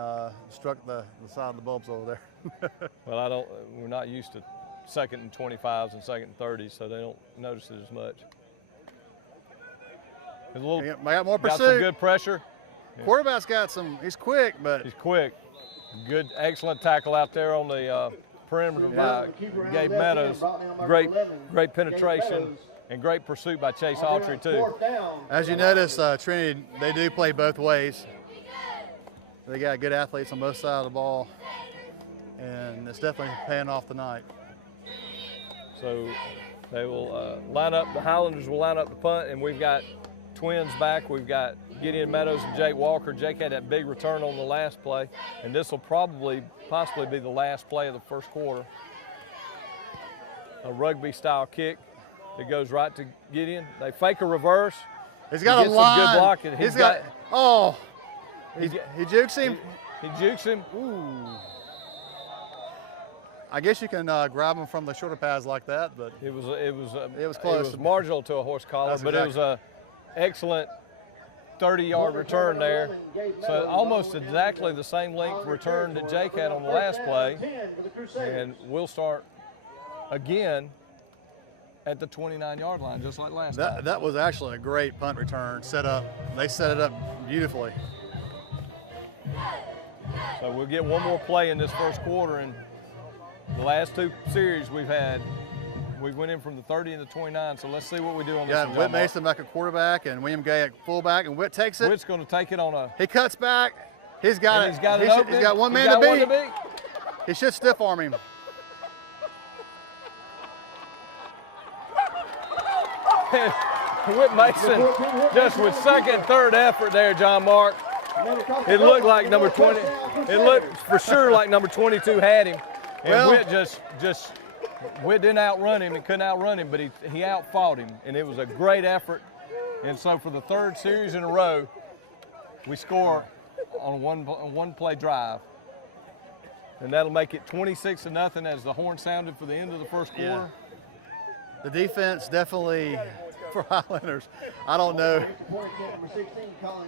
struck the side of the bulbs over there. Well, we're not used to 2nd and 25s and 2nd and 30s, so they don't notice it as much. I got more pursuit. Got some good pressure. Quarterback's got some, he's quick, but. He's quick. Good, excellent tackle out there on the perimeter by Gabe Meadows. Great penetration and great pursuit by Chase Autry too. As you notice, Trinity, they do play both ways. They got good athletes on both sides of the ball, and it's definitely paying off tonight. So they will line up, the Highlanders will line up the punt, and we've got twins back. We've got Gideon Meadows and Jake Walker. Jake had that big return on the last play, and this will possibly be the last play of the first quarter. A rugby-style kick that goes right to Gideon. They fake a reverse. He's got a line. Some good blocking. He jukes him. He jukes him. Ooh. I guess you can grab him from the shoulder pads like that, but it was close. It was marginal to a horse collar, but it was a excellent 30-yard return there. So almost exactly the same length return that Jake had on the last play. And we'll start again at the 29-yard line, just like last time. That was actually a great punt return set up. They set it up beautifully. So we'll get one more play in this first quarter, and the last 2 series we've had, we went in from the 30 and the 29, so let's see what we do on this one. Whit Mason back at quarterback and William Gay at fullback, and Whit takes it. Whit's going to take it on a... He cuts back. He's got it. He's got one man to beat. He should stiff arm him. Whit Mason just with second, third effort there, John Mark. It looked like number 20. It looked for sure like number 22 had him. And Whit didn't outrun him. He couldn't outrun him, but he outfought him. And it was a great effort. And so for the 3rd series in a row, we score on one play drive. And that'll make it 26-0 as the horn sounded for the end of the first quarter. Yeah. The defense definitely, for Highlanders, I don't know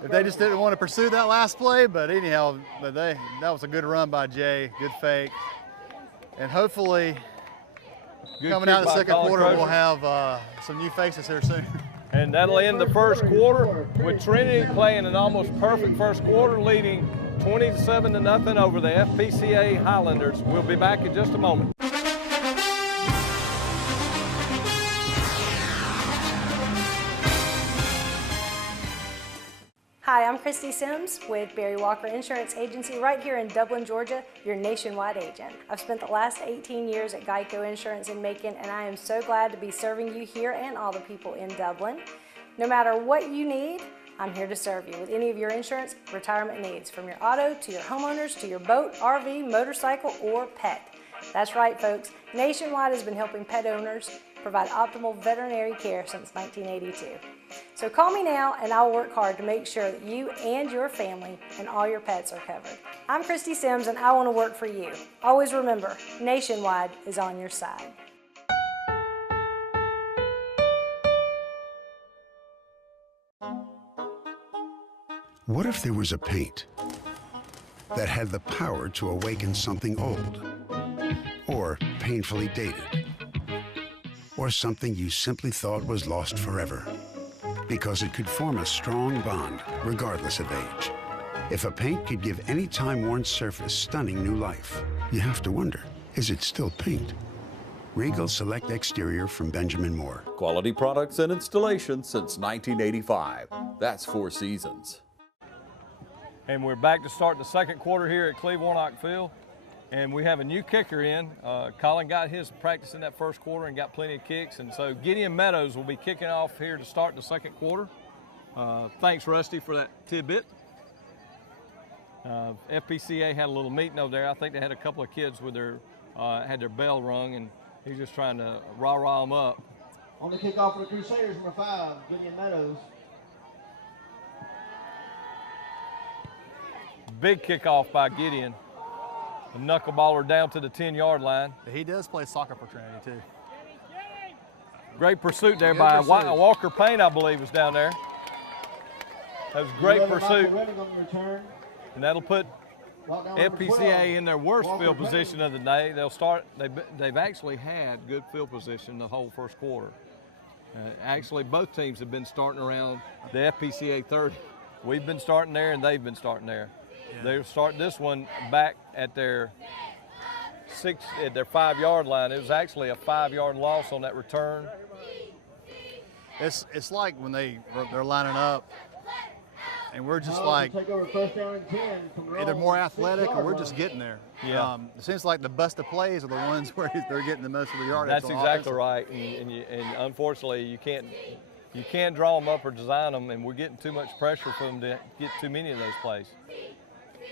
if they just didn't want to pursue that last play, but anyhow, that was a good run by Jay, good fake. And hopefully, coming out of the second quarter, we'll have some new faces here soon. And that'll end the first quarter with Trinity playing an almost perfect first quarter, leading 27-0 over the FPCA Highlanders. We'll be back in just a moment. Hi, I'm Christy Sims with Barry Walker Insurance Agency right here in Dublin, Georgia, your nationwide agent. I've spent the last 18 years at Geico Insurance in Macon, and I am so glad to be serving you here and all the people in Dublin. No matter what you need, I'm here to serve you with any of your insurance retirement needs, from your auto to your homeowners to your boat, RV, motorcycle, or pet. That's right, folks. Nationwide has been helping pet owners provide optimal veterinary care since 1982. So call me now and I'll work hard to make sure that you and your family and all your pets are covered. I'm Christy Sims and I want to work for you. Always remember, Nationwide is on your side. What if there was a paint that had the power to awaken something old, or painfully dated, or something you simply thought was lost forever? Because it could form a strong bond, regardless of age. If a paint could give any time-worn surface stunning new life, you have to wonder, is it still paint? Regal Select Exterior from Benjamin Moore. Quality products and installation since 1985. That's 4 seasons. And we're back to start the second quarter here at Cleve Warnock Field. And we have a new kicker in. Colin got his practice in that first quarter and got plenty of kicks. And so Gideon Meadows will be kicking off here to start the second quarter. Thanks, Rusty, for that tidbit. FPCA had a little meeting over there. I think they had a couple of kids with their had their bell rung, and he's just trying to rah-rah them up. On the kickoff for the Crusaders, number 5, Gideon Meadows. Big kickoff by Gideon. A knuckleballer down to the 10-yard line. He does play soccer for Trinity, too. Great pursuit there by Walker Payne, I believe, was down there. That was great pursuit. And that'll put FPCA in their worst field position of the day. They've actually had good field position the whole first quarter. Actually, both teams have been starting around the FPCA 30. We've been starting there, and they've been starting there. Yeah. They'll start this one back at their 5-yard line. It was actually a 5-yard loss on that return. It's like when they're lining up, and we're just like either more athletic or we're just getting there. Yeah. It seems like the busted plays are the ones where they're getting the most of the yardage. That's exactly right, and unfortunately you can't draw them up or design them, and we're getting too much pressure for them to get too many of those plays.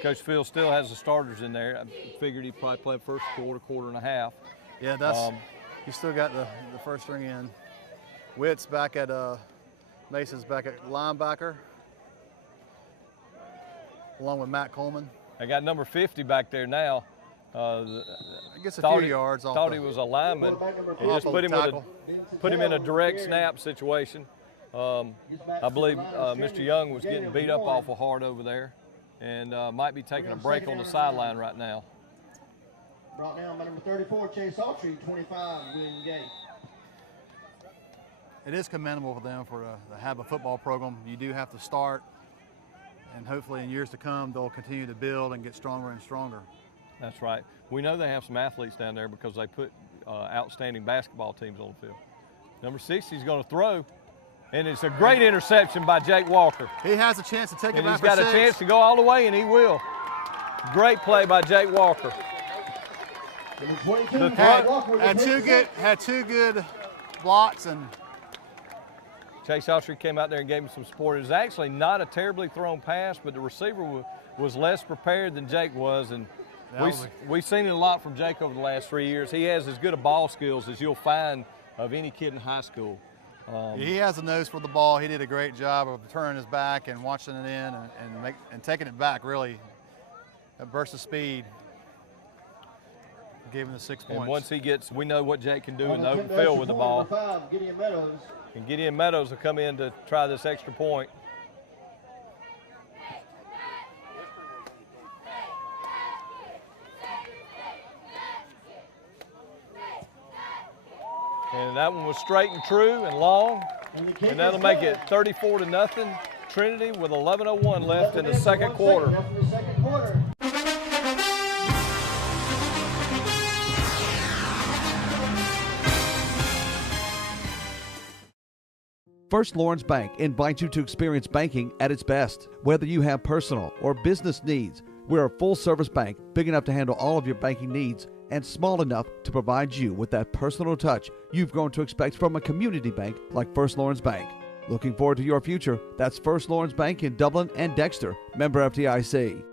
Coach Field still has the starters in there. I figured he'd probably play first quarter and a half. Yeah, you still got the first string in. Witt's back at Mason's back at linebacker, along with Matt Coleman. I got number 50 back there now. I guess a few yards off. Thought he was a lineman. And just put him in a direct snap situation. I believe Mr. Young was getting beat up awful hard over there, and might be taking a break on the sideline right now. Brought down by number 34, Chase Autry, 25, William Gate. It is commendable for them to have a football program. You do have to start, and hopefully in years to come they'll continue to build and get stronger and stronger. That's right. We know they have some athletes down there because they put outstanding basketball teams on the field. Number 60 is going to throw, and it's a great interception by Jake Walker. He has a chance to take it back for 6. He's got a chance to go all the way, and he will. Great play by Jake Walker. Had two good blocks, and Chase Autry came out there and gave him some support. It was actually not a terribly thrown pass, but the receiver was less prepared than Jake was, and we've seen it a lot from Jake over the last 3 years. He has as good a ball skills as you'll find of any kid in high school. He has a nose for the ball. He did a great job of turning his back and watching it in and taking it back, really. That burst of speed gave him the 6 points. And once he gets, we know what Jake can do in the open field with the ball. And Gideon Meadows will come in to try this extra point. And that one was straight and true and long. And that'll make it 34-0. Trinity with 11:01 left in the second quarter. First Lawrence Bank invites you to experience banking at its best. Whether you have personal or business needs, we're a full-service bank big enough to handle all of your banking needs and small enough to provide you with that personal touch you've grown to expect from a community bank like First Lawrence Bank. Looking forward to your future? That's First Lawrence Bank in Dublin and Dexter, member FDIC.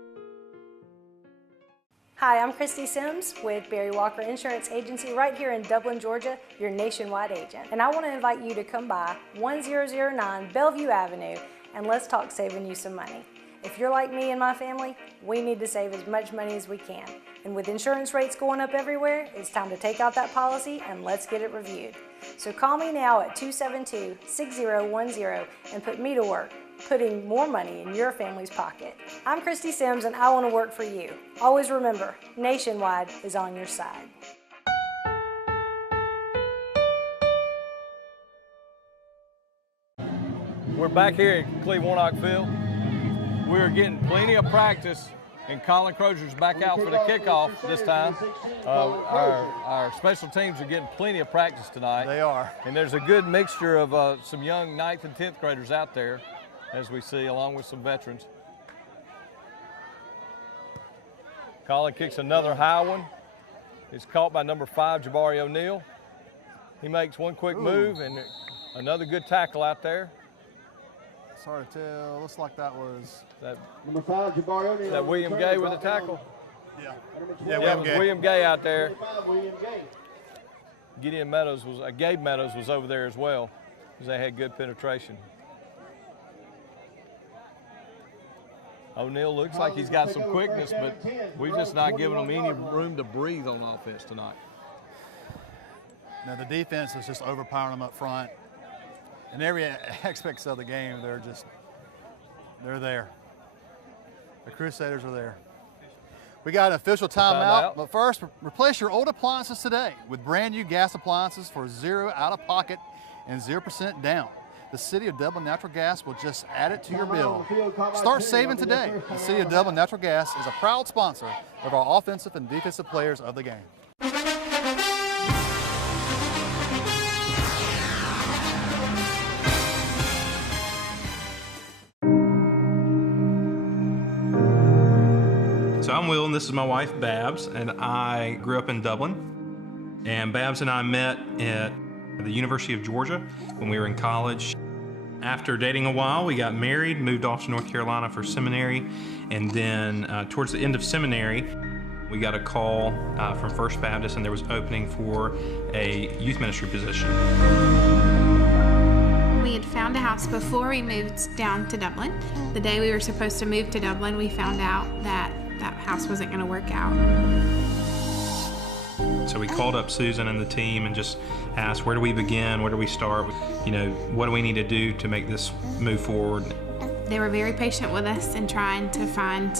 Hi, I'm Christy Sims with Barry Walker Insurance Agency right here in Dublin, Georgia, your nationwide agent. And I want to invite you to come by 1009 Bellevue Avenue and let's talk saving you some money. If you're like me and my family, we need to save as much money as we can. And with insurance rates going up everywhere, it's time to take out that policy and let's get it reviewed. So call me now at 272-6010 and put me to work, putting more money in your family's pocket. I'm Christy Sims and I want to work for you. Always remember, Nationwide is on your side. We're back here at Cleve Warnock Field. We're getting plenty of practice And Colin Crozier's back out for the kickoff this time. Our special teams are getting plenty of practice tonight. They are. And there's a good mixture of some young 9th and 10th graders out there, as we see, along with some veterans. Colin kicks another high one. It's caught by number 5, Jabari O'Neal. He makes one quick move and another good tackle out there. It's hard to tell. Looks like that was Number 5, Jabari O'Neal. That William Gay with the tackle. Yeah. Yeah, it was William Gay out there. 25, William Gay. Gideon Meadows Gabe Meadows was over there as well, because they had good penetration. O'Neal looks like he's got some quickness, but we've just not given him any room to breathe on offense tonight. Now the defense is just overpowering them up front. In every aspect of the game, they're there. The Crusaders are there. We got an official timeout, but first, replace your old appliances today with brand new gas appliances for $0 out of pocket and 0% down. The City of Dublin Natural Gas will just add it to your bill. Start saving today. The City of Dublin Natural Gas is a proud sponsor of our offensive and defensive players of the game. So I'm Will, and this is my wife, Babs, and I grew up in Dublin. And Babs and I met at the University of Georgia when we were in college. After dating a while, we got married, moved off to North Carolina for seminary, and then towards the end of seminary, we got a call from First Baptist, and there was opening for a youth ministry position. We had found a house before we moved down to Dublin. The day we were supposed to move to Dublin, we found out that that house wasn't going to work out. So we called up Susan and the team and just asked, where do we begin? Where do we start? You know, what do we need to do to make this move forward? They were very patient with us and trying to find,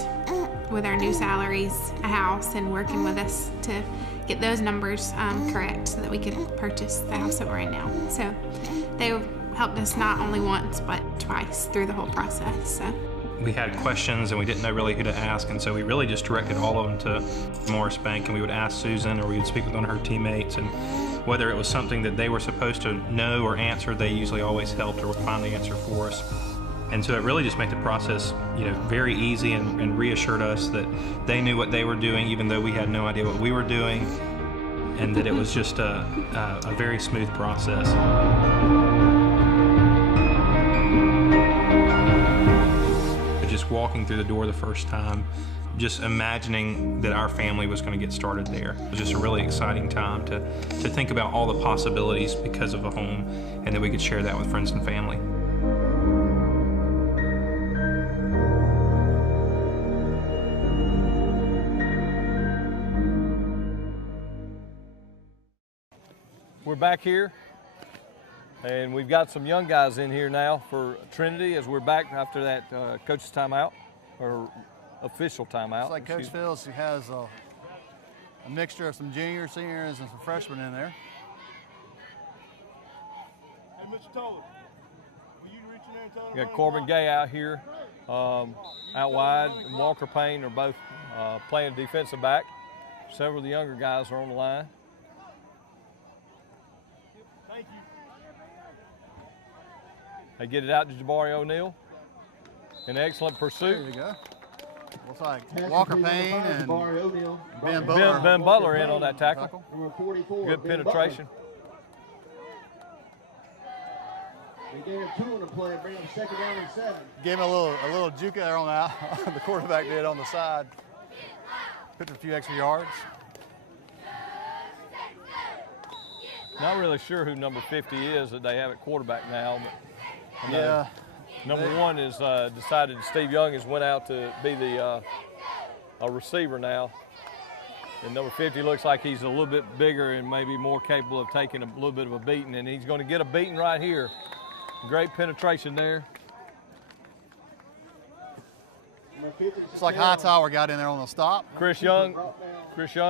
with our new salaries, a house and working with us to get those numbers correct so that we could purchase the house that we're in now. So they helped us not only once, but twice through the whole process. So. We had questions and we didn't know really who to ask, and so we really just directed all of them to Morris Bank, and we would ask Susan or we would speak with one of her teammates, and whether it was something that they were supposed to know or answer, they usually always helped or would find the answer for us. And so it really just made the process, you know, very easy and reassured us that they knew what they were doing even though we had no idea what we were doing, and that it was just a very smooth process. Just walking through the door the first time, just imagining that our family was going to get started there. It was just a really exciting time to think about all the possibilities because of a home, and that we could share that with friends and family. We're back here, and we've got some young guys in here now for Trinity as we're back after that coach's timeout, or official timeout. Looks like Coach Fields has a mixture of some juniors, seniors, and some freshmen in there. Hey, Mr. Toller, will you reach in there and tell them? We got Corbin Gay out here, out wide, and Walker Payne are both playing defensive back. Several of the younger guys are on the line. Thank you. They get it out to Jabari O'Neal. An excellent pursuit. There you go. Looks like Walker Payne and Ben Butler. Ben Butler in on that tackle. Good penetration. They gave him 2 on the play, bring him 2nd down and 7. Gave him a little juke there on that. The quarterback did on the side. Picked a few extra yards. Not really sure who number 50 is that they have at quarterback now. But yeah. Number 1 is decided Steve Young has went out to be the a receiver now. And number 50 looks like he's a little bit bigger and maybe more capable of taking a little bit of a beating. And he's going to get a beating right here. Great penetration there. It's like Hightower got in there on the stop. Chris Young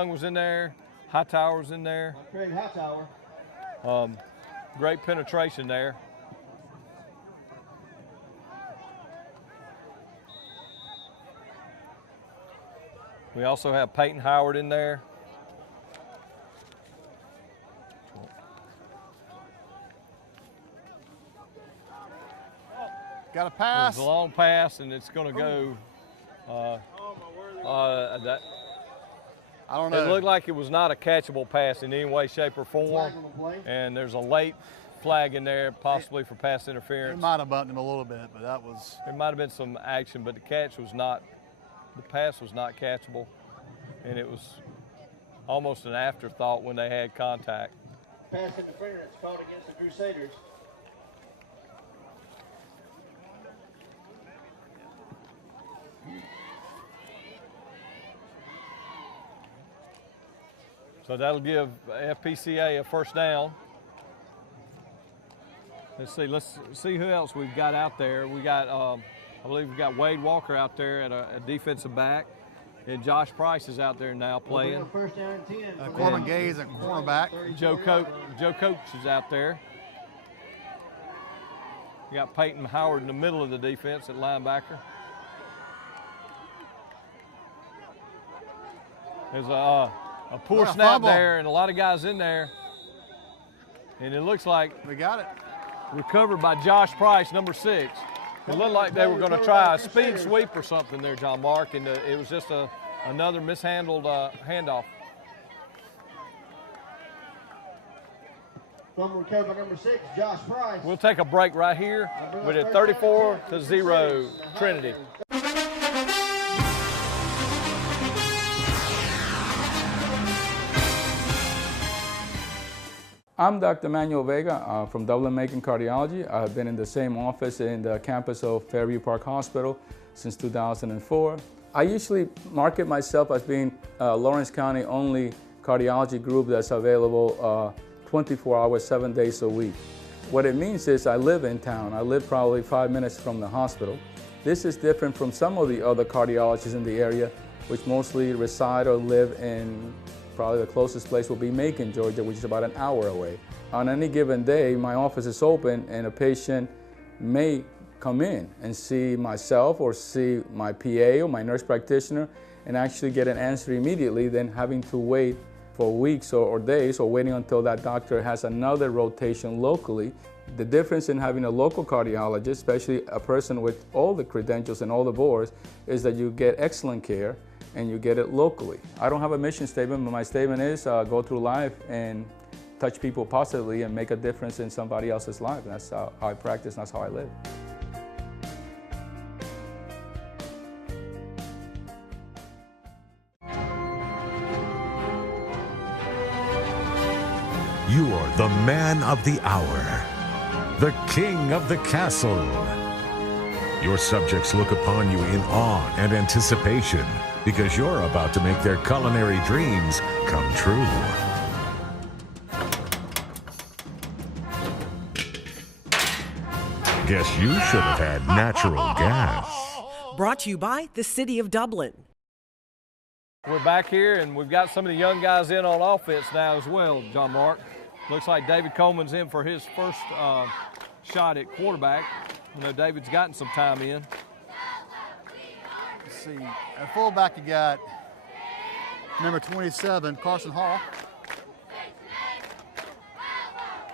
was in there. Hightower was in there. Craig Hightower. Great penetration there. We also have Peyton Howard in there. Got a pass. It's a long pass, and it's going to go. I don't know. It looked like it was not a catchable pass in any way, shape, or form. And there's a late flag in there, possibly for pass interference. It might have bumped him a little bit, but that was. There might have been some action, but the catch was not. The pass was not catchable, and it was almost an afterthought when they had contact. Pass interference called against the Crusaders. So that'll give FPCA a first down. Let's see who else we've got out there. We got, I believe we've got Wade Walker out there at a defensive back, and Josh Price is out there now playing. First down and 10. Corbin Gaze at cornerback. Joe Coach is out there. We got Peyton Howard in the middle of the defense at linebacker. There's a poor snap fumble there, and a lot of guys in there. And it looks like we got it. Recovered by Josh Price, number 6. It looked like they were going to try a speed sweep or something there, John Mark, and it was just another mishandled handoff. Fumble recovered by number 6, Josh Price. We'll take a break right here with a 34-0 Trinity. I'm Dr. Manuel Vega from Dublin-Macon Cardiology. I've been in the same office in the campus of Fairview Park Hospital since 2004. I usually market myself as being Lawrence County only cardiology group that's available 24 hours, 7 days a week. What it means is I live in town. I live probably 5 minutes from the hospital. This is different from some of the other cardiologists in the area, which mostly reside or live in probably the closest place will be Macon, Georgia, which is about an hour away. On any given day, my office is open and a patient may come in and see myself or see my PA or my nurse practitioner and actually get an answer immediately than having to wait for weeks or days or waiting until that doctor has another rotation locally. The difference in having a local cardiologist, especially a person with all the credentials and all the boards, is that you get excellent care and you get it locally. I don't have a mission statement, but my statement is go through life and touch people positively and make a difference in somebody else's life. That's how I practice, and that's how I live. You are the man of the hour, the king of the castle. Your subjects look upon you in awe and anticipation, because you're about to make their culinary dreams come true. Guess you should have had natural gas. Brought to you by the City of Dublin. We're back here, and we've got some of the young guys in on offense now as well, John Mark. Looks like David Coleman's in for his first shot at quarterback. You know, David's gotten some time in. Let's see, at fullback you got number 27, Carson Hall.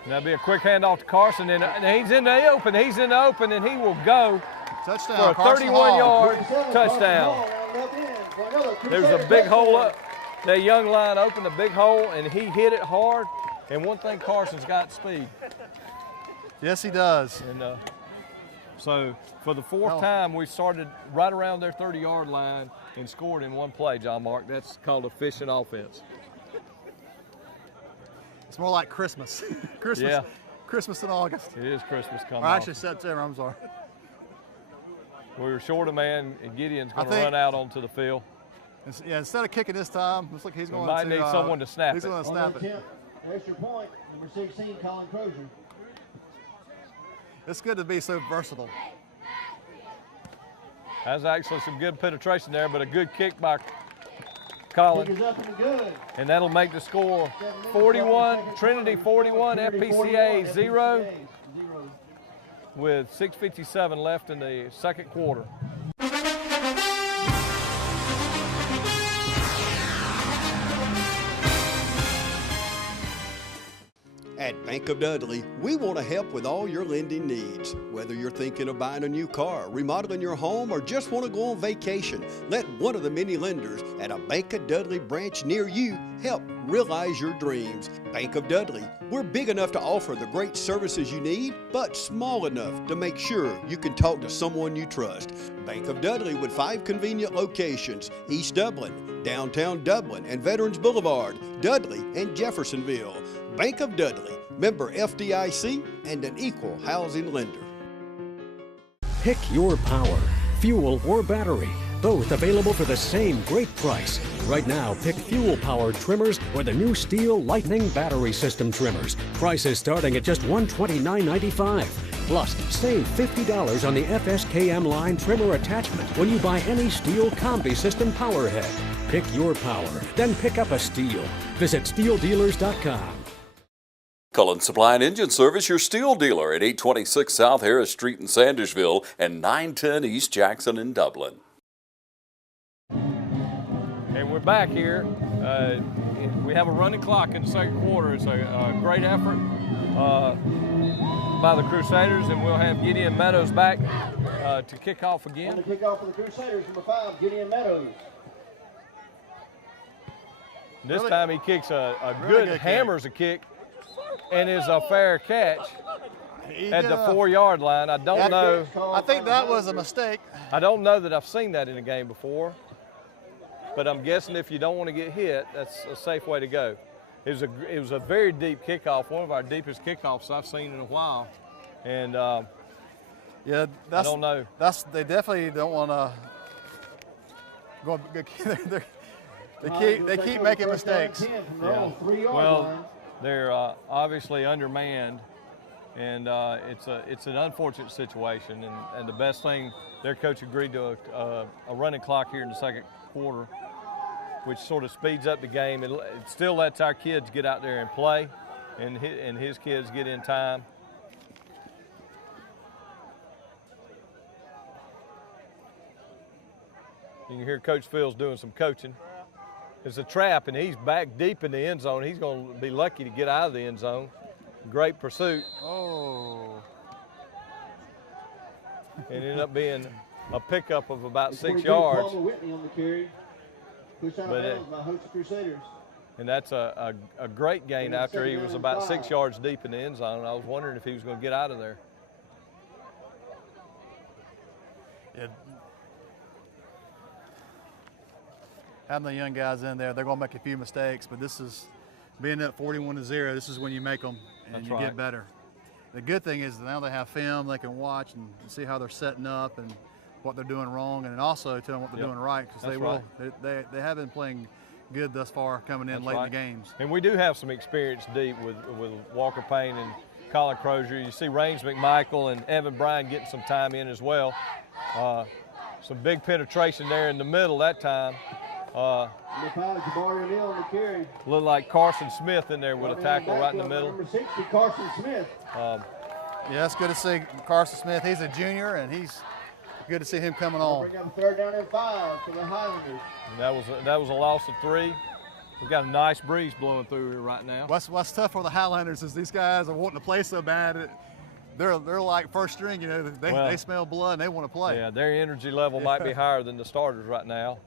That'll be a quick handoff to Carson, and he's in the open. He's in the open, and he will go touchdown, for a 31-yard touchdown. There's a big hole up. That young line opened a big hole, and he hit it hard. And one thing, Carson's got speed. Yes, he does. And so for the fourth time, we started right around their 30-yard line and scored in one play, John Mark. That's called efficient offense. It's more like Christmas. Christmas. Yeah. Christmas in August. It is Christmas coming. Or actually September, I'm sorry. We were short a man, and Gideon's going to run out onto the field. Yeah, instead of kicking this time, looks like he's going to. Might need someone to snap He's it. going to snap it. Extra point, number 16, Colin Crozier. It's good to be so versatile. That's actually some good penetration there, but a good kick by Colin. Kick is up and good. And that'll make the score 41, Trinity 41, FPCA 0, with 6:57 left in the second quarter. Bank of Dudley, we want to help with all your lending needs. Whether you're thinking of buying a new car, remodeling your home, or just want to go on vacation, let one of the many lenders at a Bank of Dudley branch near you help realize your dreams. Bank of Dudley, we're big enough to offer the great services you need, but small enough to make sure you can talk to someone you trust. Bank of Dudley with 5 convenient locations: East Dublin, downtown Dublin, and Veterans Boulevard, Dudley, and Jeffersonville. Bank of Dudley, member FDIC, and an equal housing lender. Pick your power, fuel or battery, both available for the same great price. Right now, pick fuel-powered trimmers or the new Steel Lightning battery system trimmers. Prices starting at just $129.95. Plus, save $50 on the FSKM line trimmer attachment when you buy any Steel Combi System power head. Pick your power, then pick up a Steel. Visit SteelDealers.com. Cullen Supply and Engine Service, your Steel dealer at 826 South Harris Street in Sandersville and 910 East Jackson in Dublin. And we're back here. We have a running clock in the second quarter. It's a great effort by the Crusaders, and we'll have Gideon Meadows back to kick off again. On the kickoff for the Crusaders, number 5, Gideon Meadows. This time he kicks a good hammers a kick and is a fair catch at the 4-yard line. I don't know. I think that was a mistake. I don't know that I've seen that in a game before, but I'm guessing if you don't want to get hit, that's a safe way to go. It was a very deep kickoff, one of our deepest kickoffs I've seen in a while, and yeah, I don't know. They definitely don't want to go. They keep making mistakes. Yeah. Well, they're obviously undermanned, and it's an unfortunate situation. And the best thing, their coach agreed to a running clock here in the second quarter, which sort of speeds up the game. It still lets our kids get out there and play, and his kids get in time. You can hear Coach Phil's doing some coaching. It's a trap, and he's back deep in the end zone. He's going to be lucky to get out of the end zone. Great pursuit. Oh. It ended up being a pickup of about 6 yards. Palmer Whitney on the carry. Push out of bounds by Host Crusaders. And that's a great gain after he was about 6 yards deep in the end zone. I was wondering if he was going to get out of there. Yeah. Having the young guys in there, they're going to make a few mistakes, but this is being at 41-0. This is when you make them and you get better. The good thing is now they have film they can watch and see how they're setting up and what they're doing wrong, and then also tell them what they're doing right, because they have been playing good thus far coming in late in the games. And we do have some experience deep with Walker Payne and Colin Crozier. You see Raines McMichael and Evan Bryan getting some time in as well. Some big penetration there in the middle that time. Looked like Carson Smith in there with a tackle right in the middle. Number 60, Carson Smith. Yeah, it's good to see Carson Smith. He's a junior, and he's good to see him coming on. Bring up 3rd down and 5 for the Highlanders. And that was a loss of 3. We've got a nice breeze blowing through here right now. What's tough for the Highlanders is these guys are wanting to play so bad. They're like first string, you know. They smell blood and they want to play. Yeah, their energy level might be higher than the starters right now.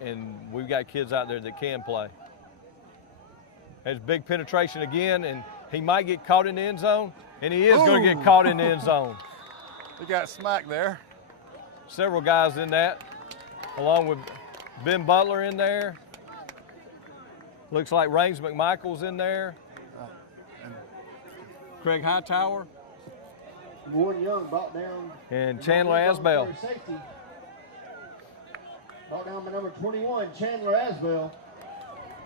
And we've got kids out there that can play. There's big penetration again, and he might get caught in the end zone, and he is going to get caught in the end zone. He got smacked there. Several guys in that, along with Ben Butler in there. Looks like Raines McMichael's in there. Craig Hightower. Warren Young brought down. And Chandler Asbell. Brought down by number 21, Chandler Asbell.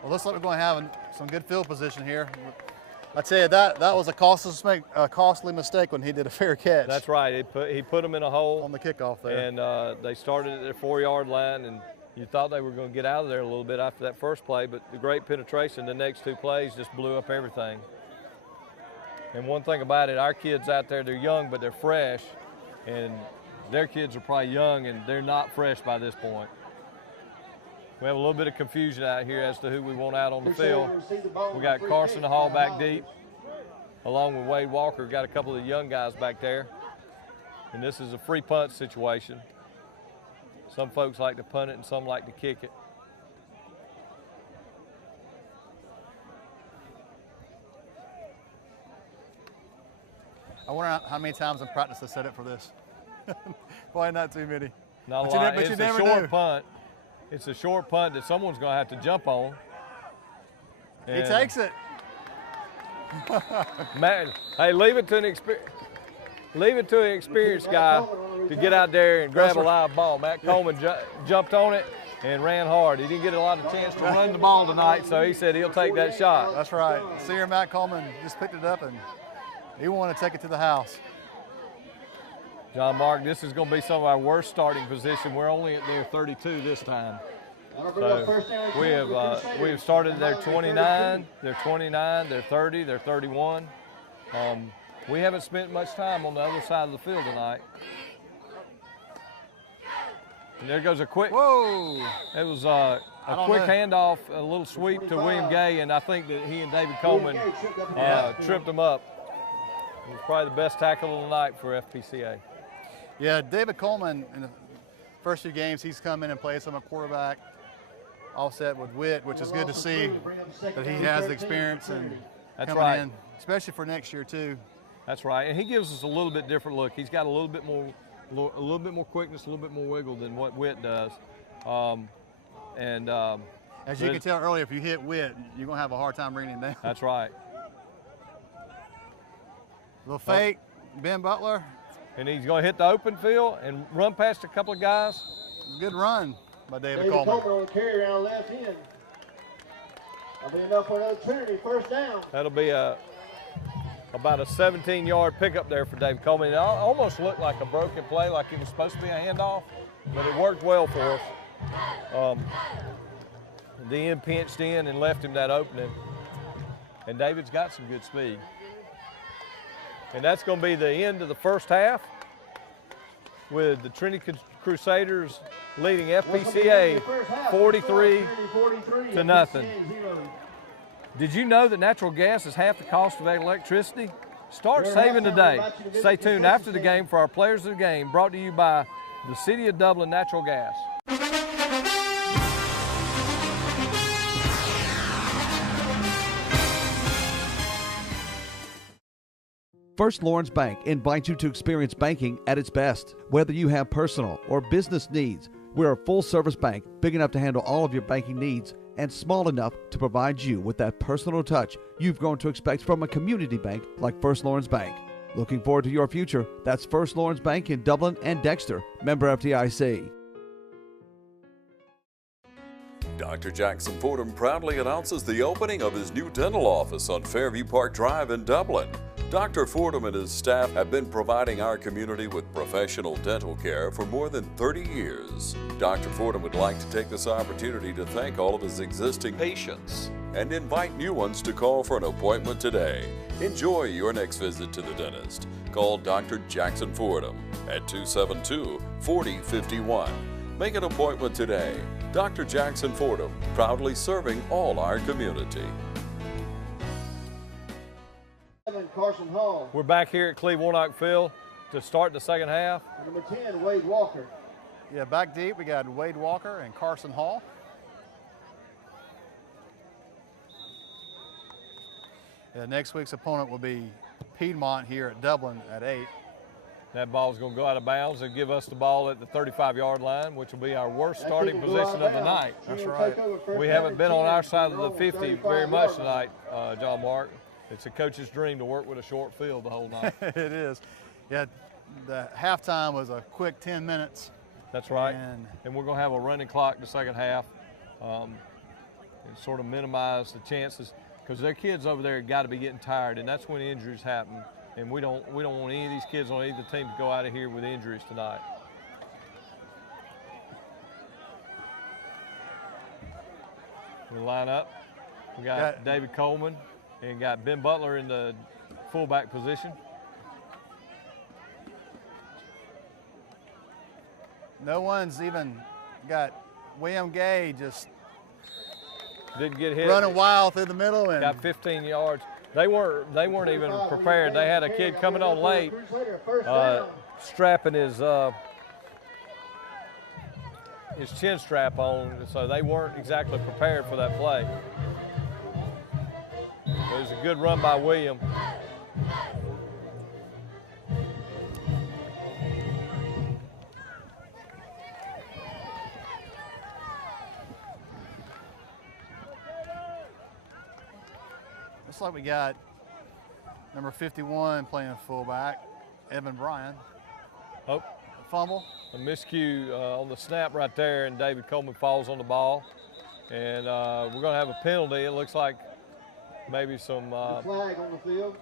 Well, looks like we're going to have some good field position here. I tell you, that was a costly mistake when he did a fair catch. That's right. He put them in a hole on the kickoff there. And they started at their 4-yard line, and you thought they were going to get out of there a little bit after that first play, but the great penetration, the next 2 plays just blew up everything. And one thing about it, our kids out there, they're young, but they're fresh, and their kids are probably young, and they're not fresh by this point. We have a little bit of confusion out here as to who we want out on the field. We got Carson Hall back deep, along with Wade Walker. Got a couple of young guys back there. And this is a free punt situation. Some folks like to punt it and some like to kick it. I wonder how many times in practice they set it for this. Probably not too many. Not a lot. It's a short punt. It's a short punt that someone's going to have to jump on. He takes it. Matt, hey, leave it to an experienced guy to get out there and grab a live ball. Matt Coleman jumped on it and ran hard. He didn't get a lot of chance to run the ball tonight, so he said he'll take that shot. That's right. Senior Matt Coleman just picked it up and he wanted to take it to the house. John Mark, this is going to be some of our worst starting position. We're only at their 32 this time. So we have started their 29, their 29, their 30, their 31. We haven't spent much time on the other side of the field tonight. And there goes a quick. Whoa! It was a quick handoff, a little sweep to William Gay, and I think that he and David Coleman tripped him up. It was probably the best tackle of the night for FPCA. Yeah, David Coleman, in the first few games, he's come in and played some at quarterback, offset with Witt, which is good to see that he has the experience and coming in, especially for next year too. That's right, and he gives us a little bit different look. He's got a little bit more quickness, a little bit more wiggle than what Witt does. As you can tell earlier, if you hit Witt, you're gonna have a hard time bringing him down. That's right. Little fake, Ben Butler. And he's going to hit the open field and run past a couple of guys. Good run by David Coleman. On the carry around left end. That'll be enough for another Trinity first down. That'll be about a 17-yard pickup there for David Coleman. It almost looked like a broken play, like it was supposed to be a handoff, but it worked well for us. The end pinched in and left him that opening. And David's got some good speed. And that's going to be the end of the first half with the Trinity Crusaders leading FPCA 43-0. Did you know that natural gas is half the cost of electricity? Start saving today. Stay tuned after the game for our Players of the Game, brought to you by the City of Dublin Natural Gas. First Lawrence Bank invites you to experience banking at its best. Whether you have personal or business needs, we're a full-service bank big enough to handle all of your banking needs and small enough to provide you with that personal touch you've grown to expect from a community bank like First Lawrence Bank. Looking forward to your future. That's First Lawrence Bank in Dublin and Dexter. Member FDIC. Dr. Jackson Fordham proudly announces the opening of his new dental office on Fairview Park Drive in Dublin. Dr. Fordham and his staff have been providing our community with professional dental care for more than 30 years. Dr. Fordham would like to take this opportunity to thank all of his existing patients and invite new ones to call for an appointment today. Enjoy your next visit to the dentist. Call Dr. Jackson Fordham at 272-4051. Make an appointment today. Dr. Jackson Fordham, proudly serving all our community. Carson Hall. We're back here at Cleve Warnock Field to start the second half. Number 10, Wade Walker. Yeah, back deep we got Wade Walker and Carson Hall. Yeah, next week's opponent will be Piedmont here at Dublin at 8. That ball's going to go out of bounds and give us the ball at the 35-yard line, which will be our worst starting position of the night. That's right. We haven't been on our side of the 50 very much tonight, John Mark. It's a coach's dream to work with a short field the whole night. It is. Yeah, the halftime was a quick 10 minutes. That's right. And we're going to have a running clock the second half and sort of minimize the chances because their kids over there got to be getting tired, and that's when injuries happen. And we don't want any of these kids on either team to go out of here with injuries tonight. We line up. We got David Coleman and got Ben Butler in the fullback position. No one's even got William Gay just didn't get hit. Running wild through the middle and got 15 yards. They weren't even prepared. They had a kid coming on late, strapping his chin strap on, so they weren't exactly prepared for that play. It was a good run by William. Looks like we got number 51 playing fullback, Evan Bryan. Oh, fumble. A miscue on the snap right there, and David Coleman falls on the ball. And we're going to have a penalty. It looks like maybe some flag on the field.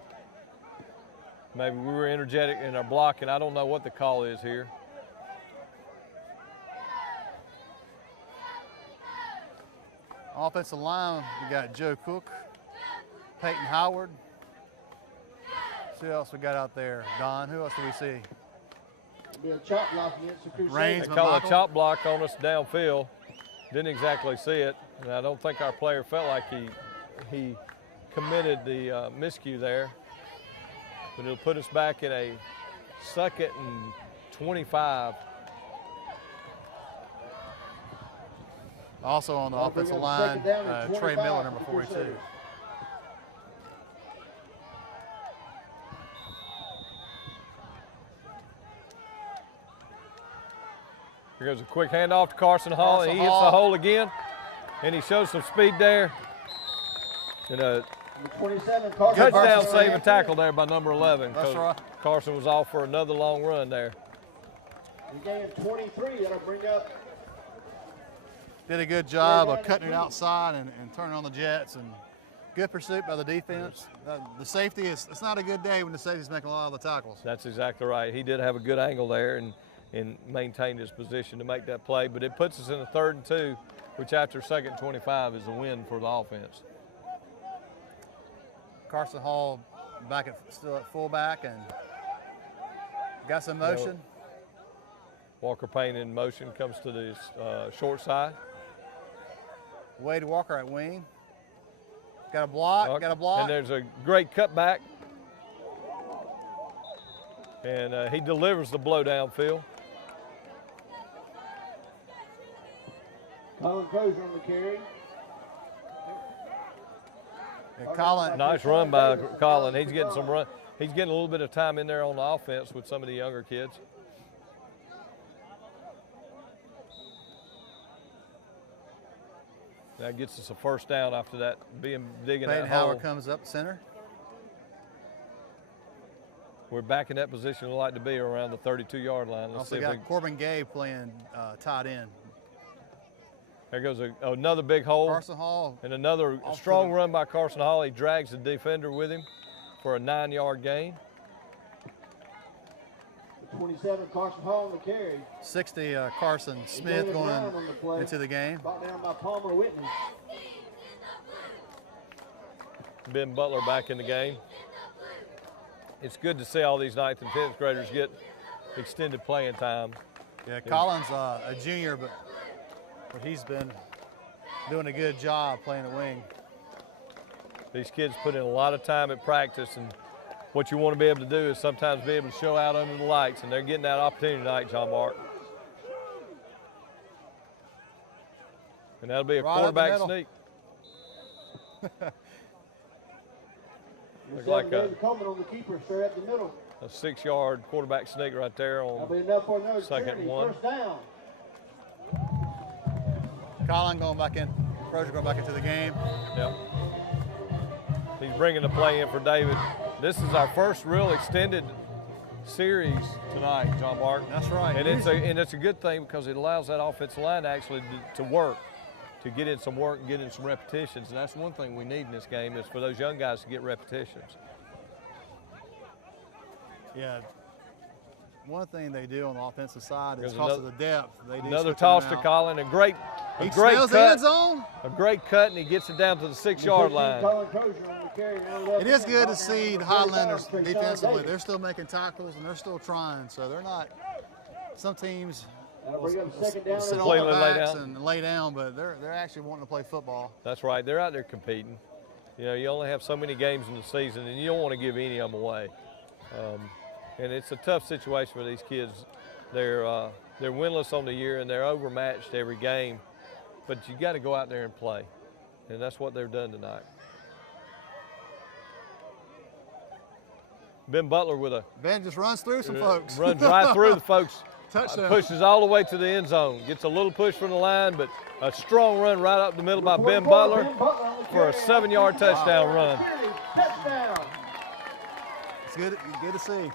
Maybe we were energetic in our blocking. I don't know what the call is here. Offensive line, we got Joe Cook, Peyton Howard. See who else we got out there. Don, who else do we see? Be a chop block against the Crusaders. They called a chop block on us downfield. Didn't exactly see it, and I don't think our player felt like he committed the miscue there. But it'll put us back in a 2nd and 25. Also on the offensive line, Trey Miller, number 42. Here goes a quick handoff to Carson Hall, and he hits the hole again, and he shows some speed there. And a touchdown saving tackle there by number 11. That's right. Carson was off for another long run there. You gain 23, that'll bring up. Did a good job of cutting it outside and turning on the jets, and good pursuit by the defense. The safety, it's not a good day when the safety's making a lot of the tackles. That's exactly right. He did have a good angle there and maintained his position to make that play, but it puts us in a 3rd and 2, which after 2nd and 25 is a win for the offense. Carson Hall still at fullback and got some motion. Walker Payne in motion, comes to the short side. Wade Walker at wing. Got a block, And there's a great cutback. And he delivers the blow downfield. Colin Crozier on the carry. Colin. Nice run by Colin. He's getting some run. He's getting a little bit of time in there on the offense with some of the younger kids. That gets us a 1st down after that, digging Peyton that Howard hole. comes up center. We're back in that position we like to be around the 32-yard line. Let's Also see got Corbin Gay playing tight end. There goes another big hole. Carson Hall. And another strong run by Carson Hall. He drags the defender with him for a 9-yard gain. 27, Carson Hall on the carry. 60, Carson Smith going into the game. Brought down by Palmer Whitney. Ben Butler back in the game. It's good to see all these 9th and 10th graders get extended playing time. Yeah, Colin's a junior, but he's been doing a good job playing the wing. These kids put in a lot of time at practice, and what you want to be able to do is sometimes be able to show out under the lights, and they're getting that opportunity tonight, John Mark. And that'll be a quarterback sneak. Looks like Coleman on the keeper, straight up the middle. a 6-yard quarterback sneak right there on That'll be enough for another 2nd and 1. 1st down. Colin going back in. Crozier going back into the game. Yep. He's bringing the play in for David. This is our first real extended series tonight, John Mark. That's right. And it's a good thing because it allows that offensive line actually to work, to get in some work and get in some repetitions. And that's one thing we need in this game is for those young guys to get repetitions. Yeah. One thing they do on the offensive side is because of the depth. They do another toss to Colin, a great cut. The end zone. A great cut, and he gets it down to the 6-yard line. It is good to see the Highlanders defensively. They're still making tackles and they're still trying. So they're not. Some teams sit on their backs and lay down, but they're actually wanting to play football. That's right. They're out there competing. You know, you only have so many games in the season, and you don't want to give any of them away. And it's a tough situation for these kids. They're winless on the year, and they're overmatched every game. But you got to go out there and play, and that's what they've done tonight. Ben Butler with Ben just runs through some folks. Runs right through the folks. Touchdown. Pushes all the way to the end zone. Gets a little push from the line, but a strong run right up the middle by Ben Butler for a 7-yard touchdown run. It's good to see.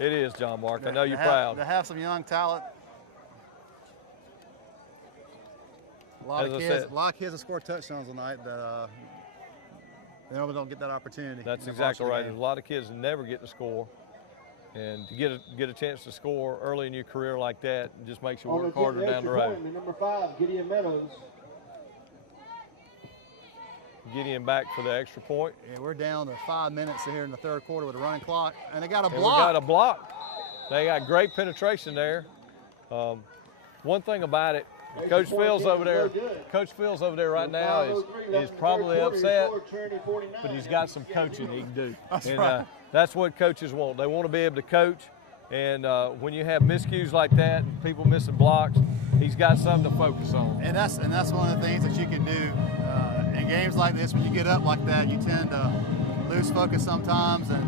It is, John Mark. I know you're proud. To have some young talent. A lot of kids have scored touchdowns tonight that they don't get that opportunity. That's exactly right. There's a lot of kids that never get to score. And to get a chance to score early in your career like that, it just makes you work harder down the road. Number 5, Gideon Meadows. Gideon back for the extra point. Yeah, we're down to 5 minutes here in the third quarter with a running clock, and they got a block. We got a block. They got great penetration there. One thing about it, Coach Phil's over there. Coach Phil's over there right now is probably upset, but he's got some coaching he can do. That's what coaches want. They want to be able to coach, and when you have miscues like that and people missing blocks, he's got something to focus on. And that's one of the things that you can do in games like this. When you get up like that, you tend to lose focus sometimes, and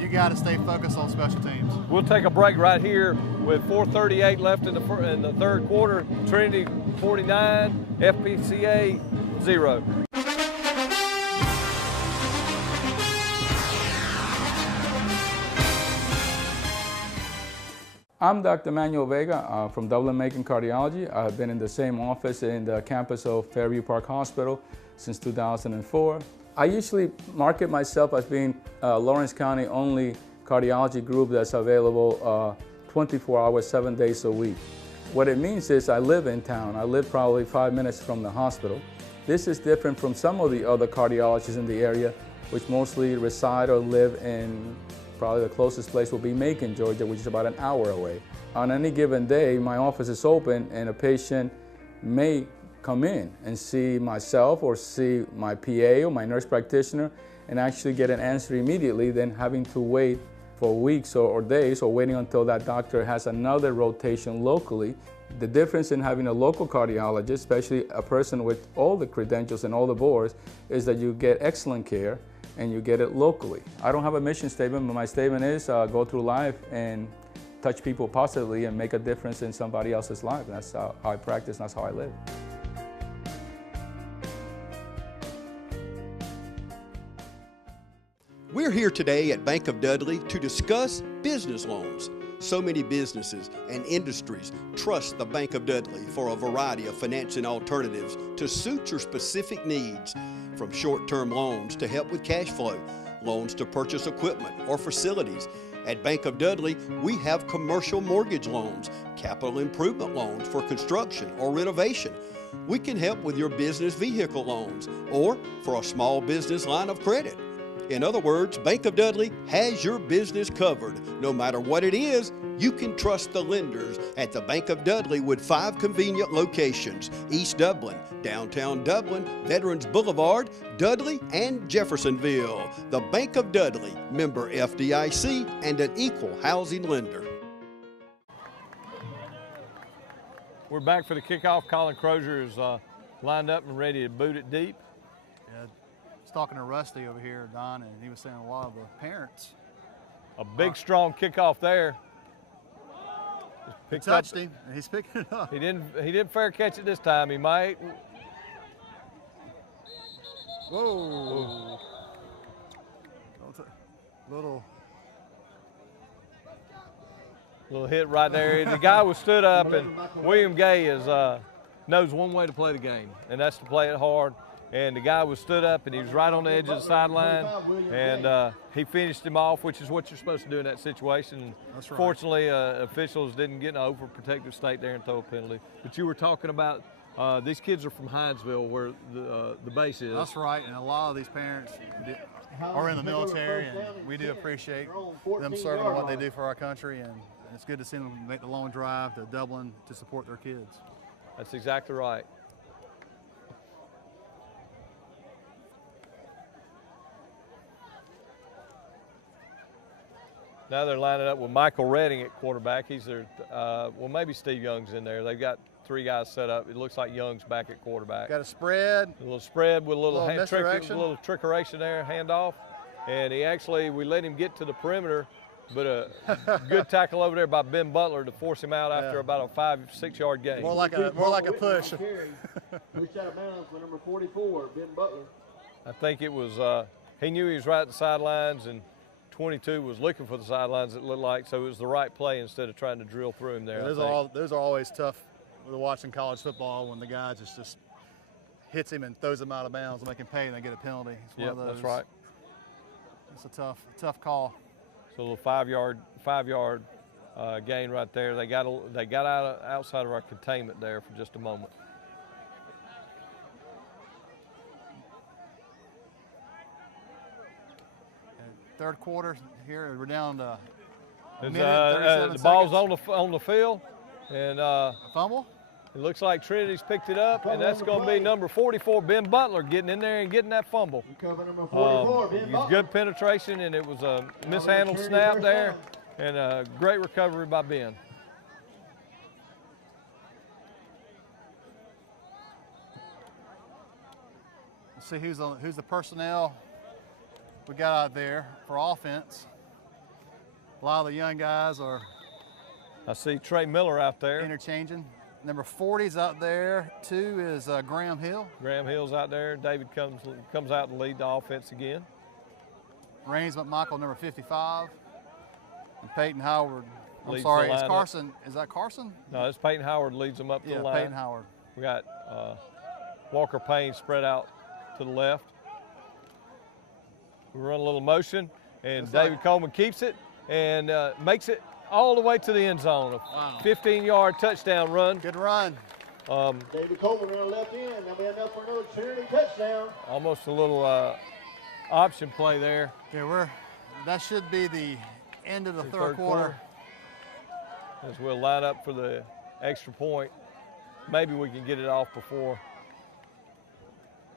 you got to stay focused on special teams. We'll take a break right here with 4:38 left in the third quarter. Trinity 49, FPCA 0. I'm Dr. Manuel Vega from Dublin-Macon Cardiology. I've been in the same office in the campus of Fairview Park Hospital since 2004. I usually market myself as being Lawrence County only cardiology group that's available 24 hours, 7 days a week. What it means is I live in town. I live probably 5 minutes from the hospital. This is different from some of the other cardiologists in the area, which mostly reside or live in probably the closest place will be Macon, Georgia, which is about an hour away. On any given day, my office is open and a patient may come in and see myself or see my PA or my nurse practitioner and actually get an answer immediately than having to wait for weeks or days or waiting until that doctor has another rotation locally. The difference in having a local cardiologist, especially a person with all the credentials and all the boards, is that you get excellent care and you get it locally. I don't have a mission statement, but my statement is go through life and touch people positively and make a difference in somebody else's life. That's how I practice, and that's how I live. We're here today at Bank of Dudley to discuss business loans. So many businesses and industries trust the Bank of Dudley for a variety of financing alternatives to suit your specific needs. From short-term loans to help with cash flow, loans to purchase equipment or facilities. At Bank of Dudley, we have commercial mortgage loans, capital improvement loans for construction or renovation. We can help with your business vehicle loans or for a small business line of credit. In other words, Bank of Dudley has your business covered. No matter what it is, you can trust the lenders at the Bank of Dudley with 5 convenient locations: East Dublin, downtown Dublin, Veterans Boulevard, Dudley, and Jeffersonville. The Bank of Dudley, member FDIC, and an equal housing lender. We're back for the kickoff. Colin Crozier is lined up and ready to boot it deep. Yeah. Talking to Rusty over here, Don, and he was saying a lot of the parents. A big, strong kickoff there. He touched him, and he's picking it up. He didn't fair catch it this time. He might. Whoa. Little hit right there. The guy was stood up, and William Gay knows one way to play the game, and that's to play it hard. And the guy was stood up, and he was right on the edge of the sideline, and he finished him off, which is what you're supposed to do in that situation. That's right. Fortunately, officials didn't get in an overprotective state there and throw a penalty. But you were talking about these kids are from Hinesville, where the base is. That's right, and a lot of these parents are in the military, and we do appreciate them serving what they do for our country, and it's good to see them make the long drive to Dublin to support their kids. That's exactly right. Now they're lining up with Michael Redding at quarterback. He's their, well, maybe Steve Young's in there. They've got 3 guys set up. It looks like Young's back at quarterback. Got a spread. A little spread with a little misdirection. trickeration there, handoff. And we let him get to the perimeter, but a good tackle over there by Ben Butler to force him out after about a 5-6 yard gain. More like a push. Pushed out of bounds for number 44, Ben Butler. I think it was, he knew he was right at the sidelines, and 22 was looking for the sidelines, it looked like, so it was the right play instead of trying to drill through him there. Those are always tough with watching college football when the guy just hits him and throws him out of bounds and make him pay and they get a penalty. It's one of those. That's right. It's a tough call. So a little 5 yard gain right there. They got outside of our containment there for just a moment. Third quarter here, we're down to a minute, the ball's on the field, and a fumble. It looks like Trinity's picked it up, and that's going to be number 44, Ben Butler, getting in there and getting that fumble. Good penetration, and it was a mishandled snap there, and a great recovery by Ben. Let's see who's the personnel we got out there for offense. A lot of the young guys are. I see Trey Miller out there. Interchanging. Number 40's out there. 2 is Graham Hill. Graham Hill's out there. David comes out to lead the offense again. Raines McMichael, number 55. And Peyton Howard. Leads it's Carson. Is that Carson? No, it's Peyton Howard leads them up to the line. Peyton Howard. We got Walker Payne spread out to the left. We run a little motion, and David Coleman keeps it and makes it all the way to the end zone. A 15-yard touchdown run. Good run. David Coleman on the left end. That'll be enough for another Trinity touchdown. Almost a little option play there. Okay, that should be the end of the third quarter. As we'll line up for the extra point. Maybe we can get it off before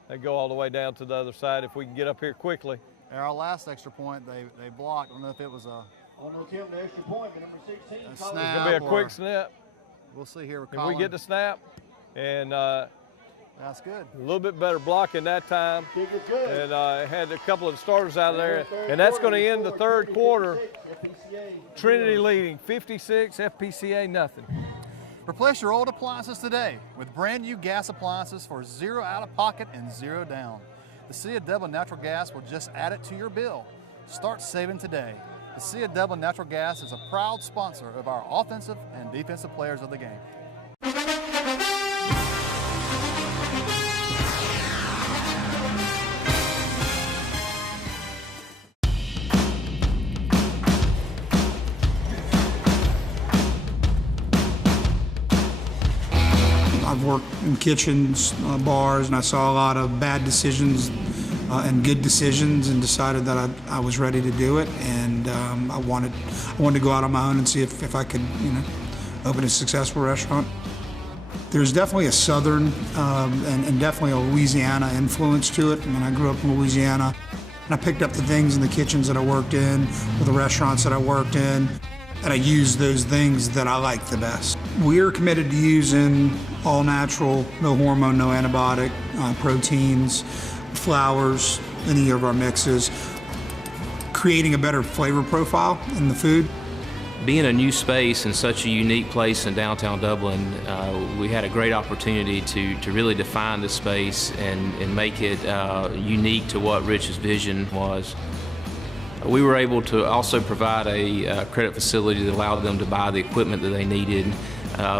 they go all the way down to the other side if we can get up here quickly. Our last extra point, they blocked. I don't know if it was a attempt, the extra point, but number 16. It's going to be a quick snap. We'll see here. If we get the snap, and that's good. A little bit better blocking that time. And had a couple of starters out of there. And that's going to end the third quarter. Trinity leading 56, FPCA nothing. Replace your old appliances today with brand new gas appliances for 0 out of pocket and 0 down. The City of Dublin Natural Gas will just add it to your bill. Start saving today. The City of Dublin Natural Gas is a proud sponsor of our offensive and defensive players of the game. I've worked in kitchens, bars, and I saw a lot of bad decisions and good decisions, and decided that I was ready to do it. And I wanted to go out on my own and see if I could, open a successful restaurant. There's definitely a Southern and definitely a Louisiana influence to it. I mean, I grew up in Louisiana, and I picked up the things in the kitchens that I worked in, or the restaurants that I worked in, and I used those things that I like the best. We're committed to using all natural, no hormone, no antibiotic, proteins, flours, any of our mixes, creating a better flavor profile in the food. Being a new space in such a unique place in downtown Dublin, we had a great opportunity to really define this space and make it unique to what Rich's vision was. We were able to also provide a credit facility that allowed them to buy the equipment that they needed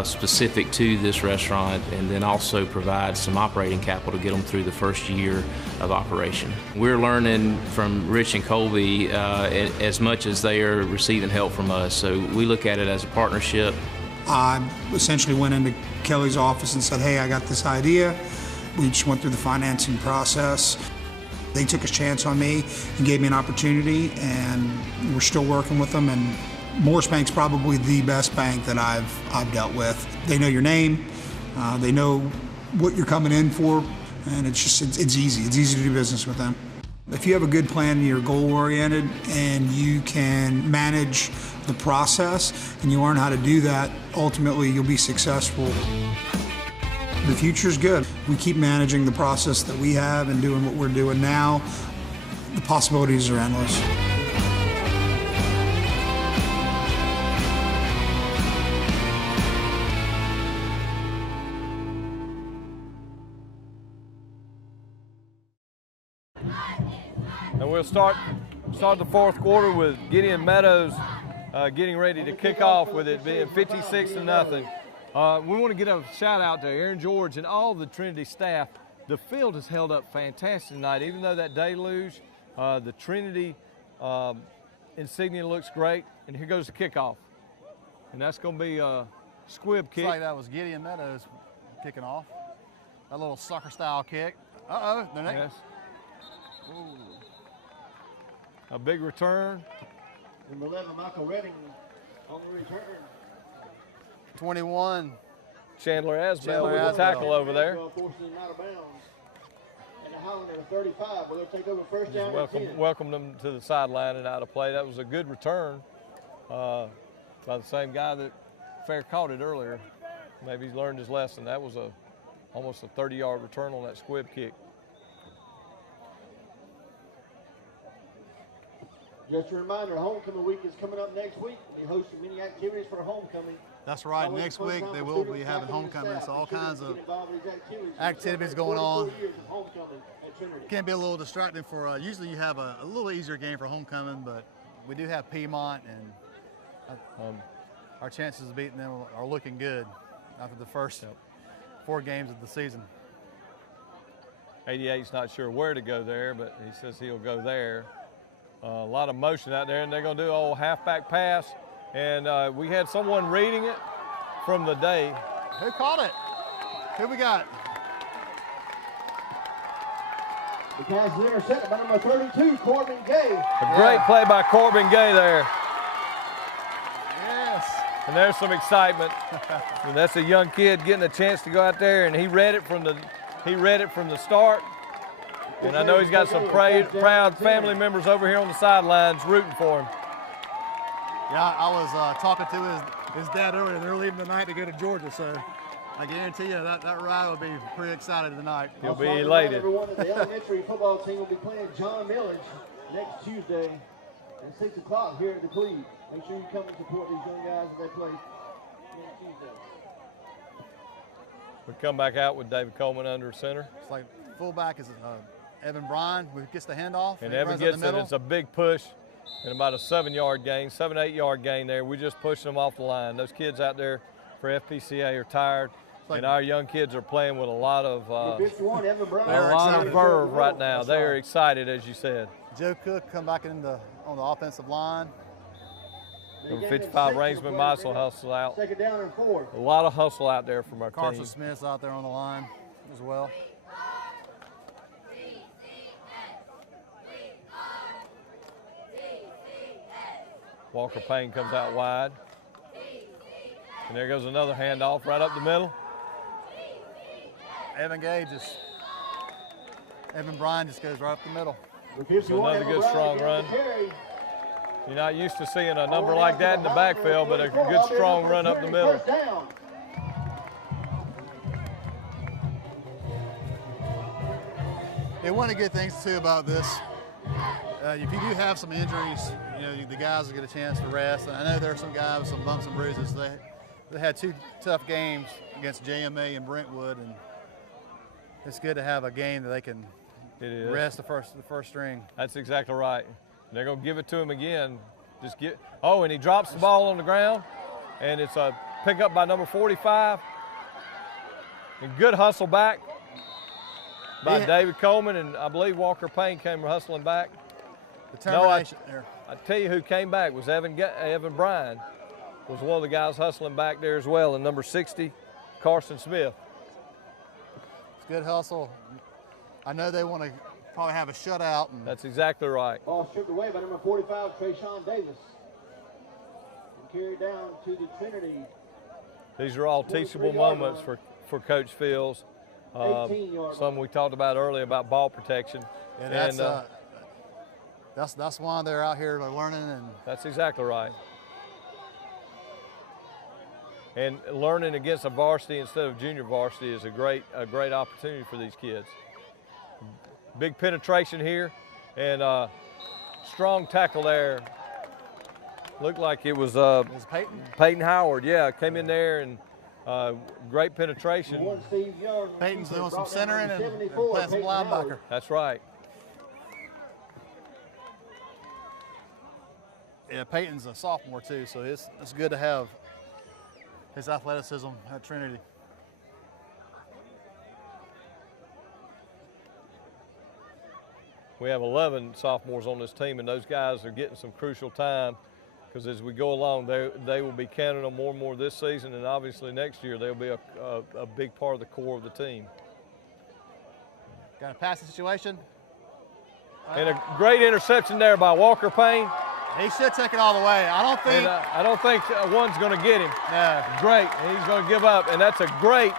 specific to this restaurant, and then also provide some operating capital to get them through the first year of operation. We're learning from Rich and Colby as much as they are receiving help from us, so we look at it as a partnership. I essentially went into Kelly's office and said, hey, I got this idea. We just went through the financing process. They took a chance on me and gave me an opportunity, and we're still working with them, and Morris Bank's probably the best bank that I've dealt with. They know your name, they know what you're coming in for, and it's easy. It's easy to do business with them. If you have a good plan and you're goal-oriented and you can manage the process and you learn how to do that, ultimately you'll be successful. The future's good. We keep managing the process that we have and doing what we're doing now. The possibilities are endless. And we'll start the fourth quarter with Gideon Meadows getting ready to kick off with it being 56-0. We want to get a shout out to Aaron George and all the Trinity staff. The field has held up fantastic tonight, even though that deluge. The Trinity insignia looks great, and here goes the kickoff. And that's going to be a squib kick. Looks like that was Gideon Meadows kicking off. A little soccer-style kick. Uh-oh. Yes. A big return. Number 11, Michael Redding on the return. 21. Chandler Asbell with a tackle over there. Forcing him out of bounds. And the Highlander 35, where they'll take over first down. Welcome them to the sideline and out of play. That was a good return by the same guy that fair caught it earlier. Maybe he's learned his lesson. That was almost a 30-yard return on that squib kick. Just a reminder, homecoming week is coming up next week. We'll be hosting many activities for homecoming. That's right. Next week they will be having homecoming, so all kinds of activities going on. Can be a little distracting for. Usually you have a little easier game for homecoming, but we do have Piedmont, and our chances of beating them are looking good after the first 4 games of the season. 88's not sure where to go there, but he says he'll go there. A lot of motion out there, and they're going to do an old halfback pass. And we had someone reading it from the day. Who caught it? Who we got? The pass is intercepted by number 32, Corbin Gay. A great play by Corbin Gay there. Yes. And there's some excitement. And that's a young kid getting a chance to go out there, and he read it from the start. And I know he's got some proud family members over here on the sidelines rooting for him. Yeah, I was talking to his dad earlier. They're leaving tonight to go to Georgia, so I guarantee you that ride will be pretty excited tonight. He'll be elated. Everyone at the elementary football team will be playing John Millage next Tuesday at 6 o'clock here at the Cleve. Make sure you come and support these young guys as they play next Tuesday. We come back out with David Coleman under center. It's like fullback is Evan Bryan, who gets the handoff. And Evan gets it. It's a big push and about a 7-yard gain, 8-yard gain there. We just pushing them off the line. Those kids out there for FPCA are tired, and our young kids are playing with a lot of verve right now. They are excited, as you said. Joe Cook come back on the offensive line. Number 55, Rainsman Meisel hustle out. Second down and 4. A lot of hustle out there from our Carson team. Smith's out there on the line as well. Walker Payne comes out wide. And there goes another handoff right up the middle. Evan Bryan just goes right up the middle. So another good strong run. You're not used to seeing a number like that in the backfield, but a good strong run up the middle. And one of the good things too about this, if you do have some injuries, the guys will get a chance to rest. And I know there are some guys with some bumps and bruises. They had 2 tough games against JMA and Brentwood, and it's good to have a game that they can rest the first string. That's exactly right. They're going to give it to him again. And he drops the ball on the ground, and it's a pickup by number 45. And good hustle back by David Coleman, and I believe Walker Payne came hustling back. Determination there. I tell you who came back was Evan Bryan. Was one of the guys hustling back there as well, and number 60, Carson Smith. It's good hustle. I know they want to probably have a shutout. That's exactly right. Ball stripped away by number 45, Trayshawn Davis. carry down to the Trinity. These are all teachable moments for Coach Fields. Some we talked about earlier about ball protection. And that's why they're out here learning. And that's exactly right. And learning against a varsity instead of junior varsity is a great opportunity for these kids. Big penetration here, and strong tackle there. Looked like it was Peyton Howard. Yeah, came in there and great penetration. Peyton's doing some centering and playing some linebacker. That's right. Yeah, Peyton's a sophomore too, so it's good to have his athleticism at Trinity. We have 11 sophomores on this team, and those guys are getting some crucial time because as we go along, they will be counted on more and more this season, and obviously next year they'll be a big part of the core of the team. Got a passing situation. And a great interception there by Walker Payne. He should take it all the way. I don't think one's going to get him. No. Great. He's going to give up, and that's a great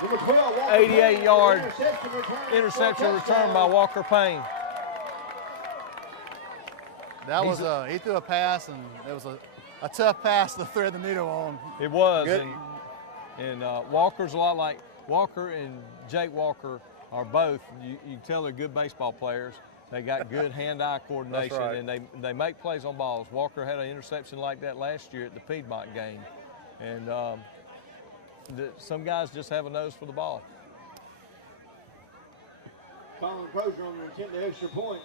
88-yard interception return by Walker Payne. That was he threw a pass, and it was a tough pass to thread the needle on. It was, and Walker's a lot like Walker and Jake Walker are both. You can tell they're good baseball players. They got good hand-eye coordination, right. And they make plays on balls. Walker had an interception like that last year at the Piedmont game, and some guys just have a nose for the ball. Colin Crozier on the attempt the extra point.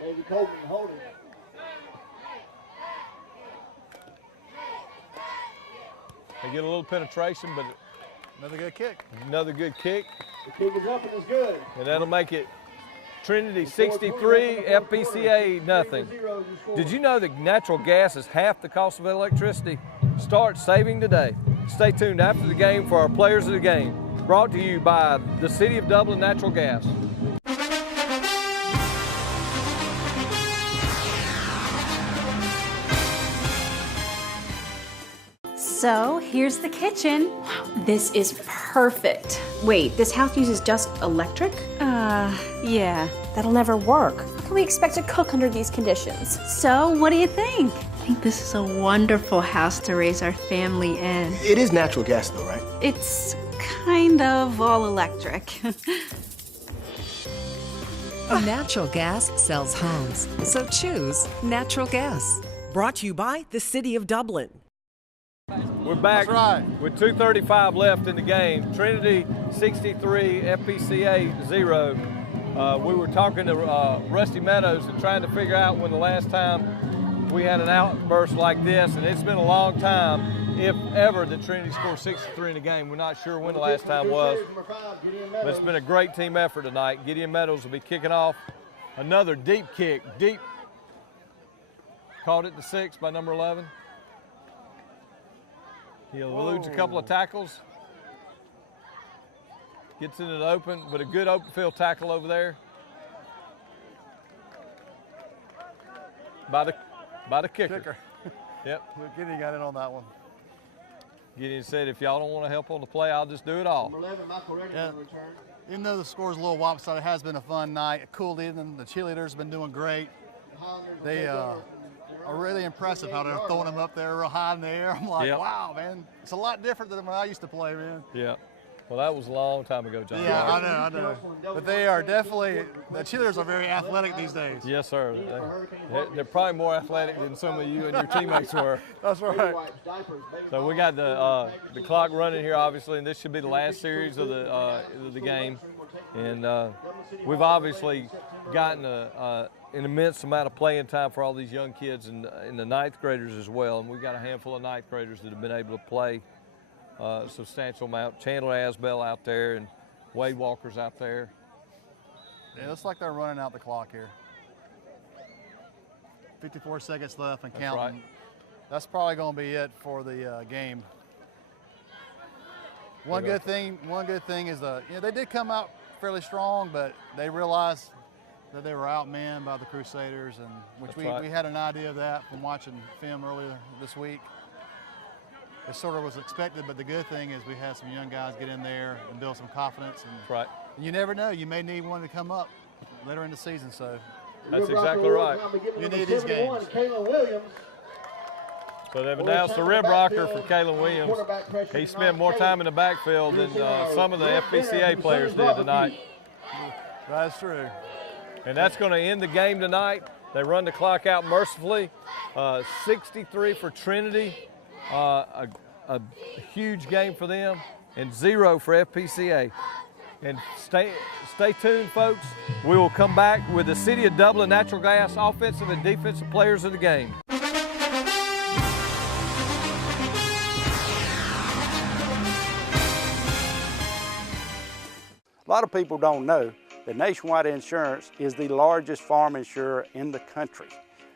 David Coleman holding. They get a little penetration, but another good kick. Another good kick. The kick is up and it's good. And that'll make it Trinity 63, FPCA nothing. Did you know that natural gas is half the cost of electricity? Start saving today. Stay tuned after the game for our Players of the Game. Brought to you by the City of Dublin Natural Gas. So here's the kitchen. Wow, this is perfect. Wait, this house uses just electric? Yeah. That'll never work. How can we expect to cook under these conditions? So what do you think? I think this is a wonderful house to raise our family in. It is natural gas though, right? It's kind of all electric. Natural gas sells homes, so choose natural gas. Brought to you by the City of Dublin. We're back with 2:35 left in the game. Trinity 63, FPCA 0. We were talking to Rusty Meadows and trying to figure out when the last time we had an outburst like this, and it's been a long time, if ever, that Trinity scored 63 in a game. We're not sure when the last time was, but it's been a great team effort tonight. Gideon Meadows will be kicking off another deep kick. Deep. Caught it to 6 by number 11. He eludes a couple of tackles. Gets into the open, but a good open field tackle over there by the kicker. Yep. Gideon got in on that one. Gideon said, if y'all don't want to help on the play, I'll just do it all. Number 11, Michael Reddy on return. Even though the score's a little lopsided, it has been a fun night, a cool evening. The cheerleaders have been doing great. They are really impressive how they're throwing them up there real high in the air. I'm like, wow, man. It's a lot different than when I used to play, man. Yeah. Well, that was a long time ago, John. Yeah, I know. But they are definitely, the cheerleaders are very athletic these days. Yes, sir. They're probably more athletic than some of you and your teammates were. That's right. So we got the clock running here, obviously, and this should be the last series of the game. And we've obviously gotten an immense amount of playing time for all these young kids and the ninth graders as well. And we've got a handful of ninth graders that have been able to play a substantial amount. Chandler Asbell out there and Wade Walker's out there. Yeah, it looks like they're running out the clock here. 54 seconds left and counting. Right. That's probably going to be it for the game. One good thing is they did come out fairly strong, but they realized that they were outmanned by the Crusaders, and which That's right. we had an idea of that from watching film earlier this week. It sort of was expected, but the good thing is we had some young guys get in there and build some confidence. And, That's right. and you never know, you may need one to come up later in the season, so. That's exactly right. You need these games. So they've announced the rib rocker for Kalen Williams. He spent more time in the backfield than some of the FPCA players did tonight. That's true. And that's going to end the game tonight. They run the clock out mercifully. 63 for Trinity, a huge game for them, and 0 for FPCA. And stay tuned, folks. We will come back with the City of Dublin Natural Gas offensive and defensive players of the game. A lot of people don't know that Nationwide Insurance is the largest farm insurer in the country.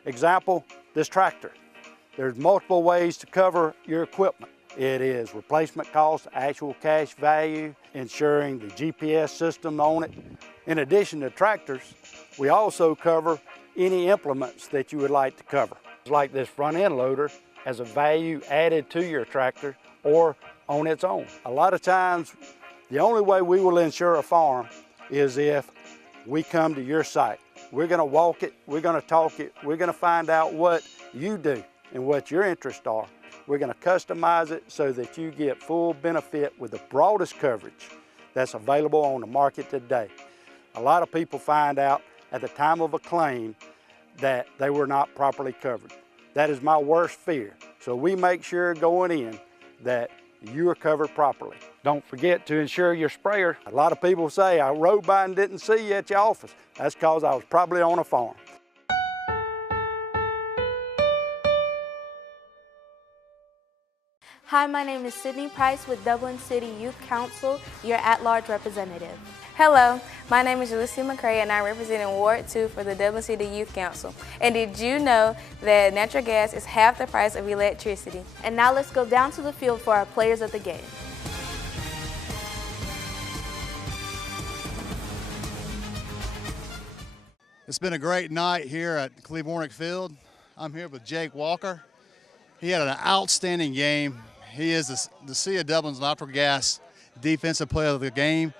Example, this tractor. There's multiple ways to cover your equipment. It is replacement cost, actual cash value, insuring the GPS system on it. In addition to tractors, we also cover any implements that you would like to cover. Like this front end loader has a value added to your tractor or on its own. A lot of times, the only way we will insure a farm is if we come to your site. We're going to walk it, we're going to talk it, we're going to find out what you do and what your interests are. We're going to customize it so that you get full benefit with the broadest coverage that's available on the market today. A lot of people find out at the time of a claim that they were not properly covered. That is my worst fear. So we make sure going in that you are covered properly. Don't forget to insure your sprayer. A lot of people say, I rode by and didn't see you at your office. That's because I was probably on a farm. Hi, my name is Sydney Price with Dublin City Youth Council, your at-large representative. Hello, my name is Alicia McCray and I'm representing Ward 2 for the Dublin City Youth Council. And did you know that natural gas is half the price of electricity? And now let's go down to the field for our players of the game. It's been a great night here at Cleveland Field. I'm here with Jake Walker. He had an outstanding game. He is the City of Dublin's natural gas defensive player of the game.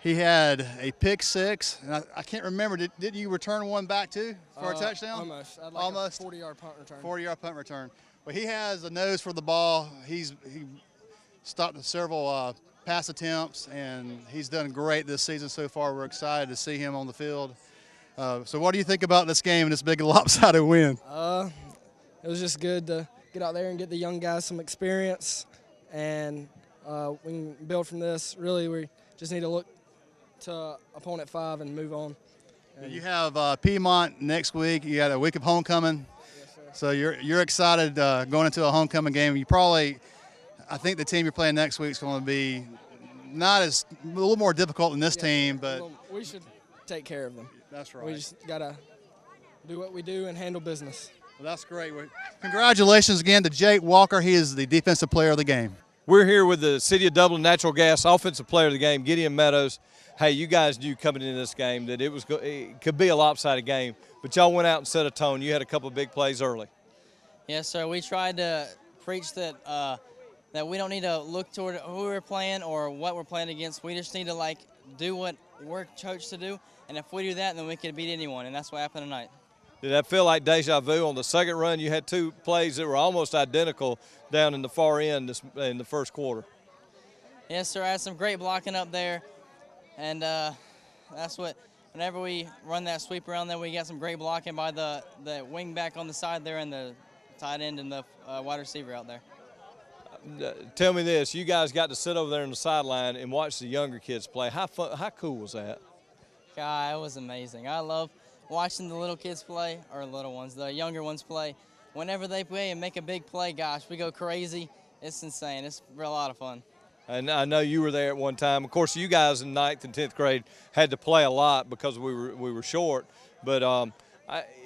He had a pick six, and I can't remember, did you return one back too for a touchdown? Almost. I'd like almost. A 40-yard punt return. 40-yard punt return. Well, he has a nose for the ball. He stopped several pass attempts, and he's done great this season so far. We're excited to see him on the field. So what do you think about this game and this big lopsided win? It was just good to get out there and get the young guys some experience, and we can build from this. Really, we just need to look to opponent 5 and move on. And you have Piedmont next week. You got a week of homecoming. Yes, sir. So you're excited going into a homecoming game. I think the team you're playing next week is going to be a little more difficult than this team, but we should take care of them. That's right. We just gotta do what we do and handle business. Well, that's great. Congratulations again to Jake Walker. He is the defensive player of the game. We're here with the City of Dublin Natural Gas offensive player of the game, Gideon Meadows. Hey, you guys knew coming into this game that it could be a lopsided game, but y'all went out and set a tone. You had a couple of big plays early. Yes, sir. We tried to preach that that we don't need to look toward who we're playing or what we're playing against. We just need to do what we're coached to do, and if we do that, then we can beat anyone, and that's what happened tonight. Did that feel like deja vu? On the second run, you had 2 plays that were almost identical down in the far end in the first quarter. Yes, sir. I had some great blocking up there, and that's what. Whenever we run that sweep around there, we got some great blocking by the wing back on the side there and the tight end and the wide receiver out there. Tell me this: you guys got to sit over there on the sideline and watch the younger kids play. How cool was that? God, it was amazing. I love watching the little kids play, or the younger ones play. Whenever they play and make a big play, gosh, we go crazy. It's insane. It's a lot of fun. And I know you were there at one time. Of course, you guys in 9th and 10th grade had to play a lot because we were short. But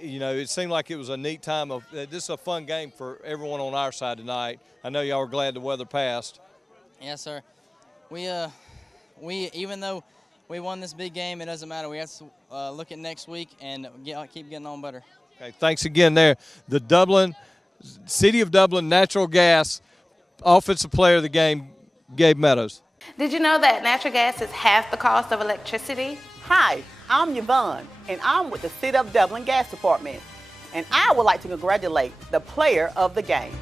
it seemed like it was a neat time. This is a fun game for everyone on our side tonight. I know y'all were glad the weather passed. Yes, sir. We even though we won this big game. It doesn't matter. We have to look at next week and keep getting on better. Okay, thanks again there. The City of Dublin Natural Gas Offensive Player of the Game, Gabe Meadows. Did you know that natural gas is half the cost of electricity? Hi, I'm Yvonne, and I'm with the City of Dublin Gas Department. And I would like to congratulate the player of the game.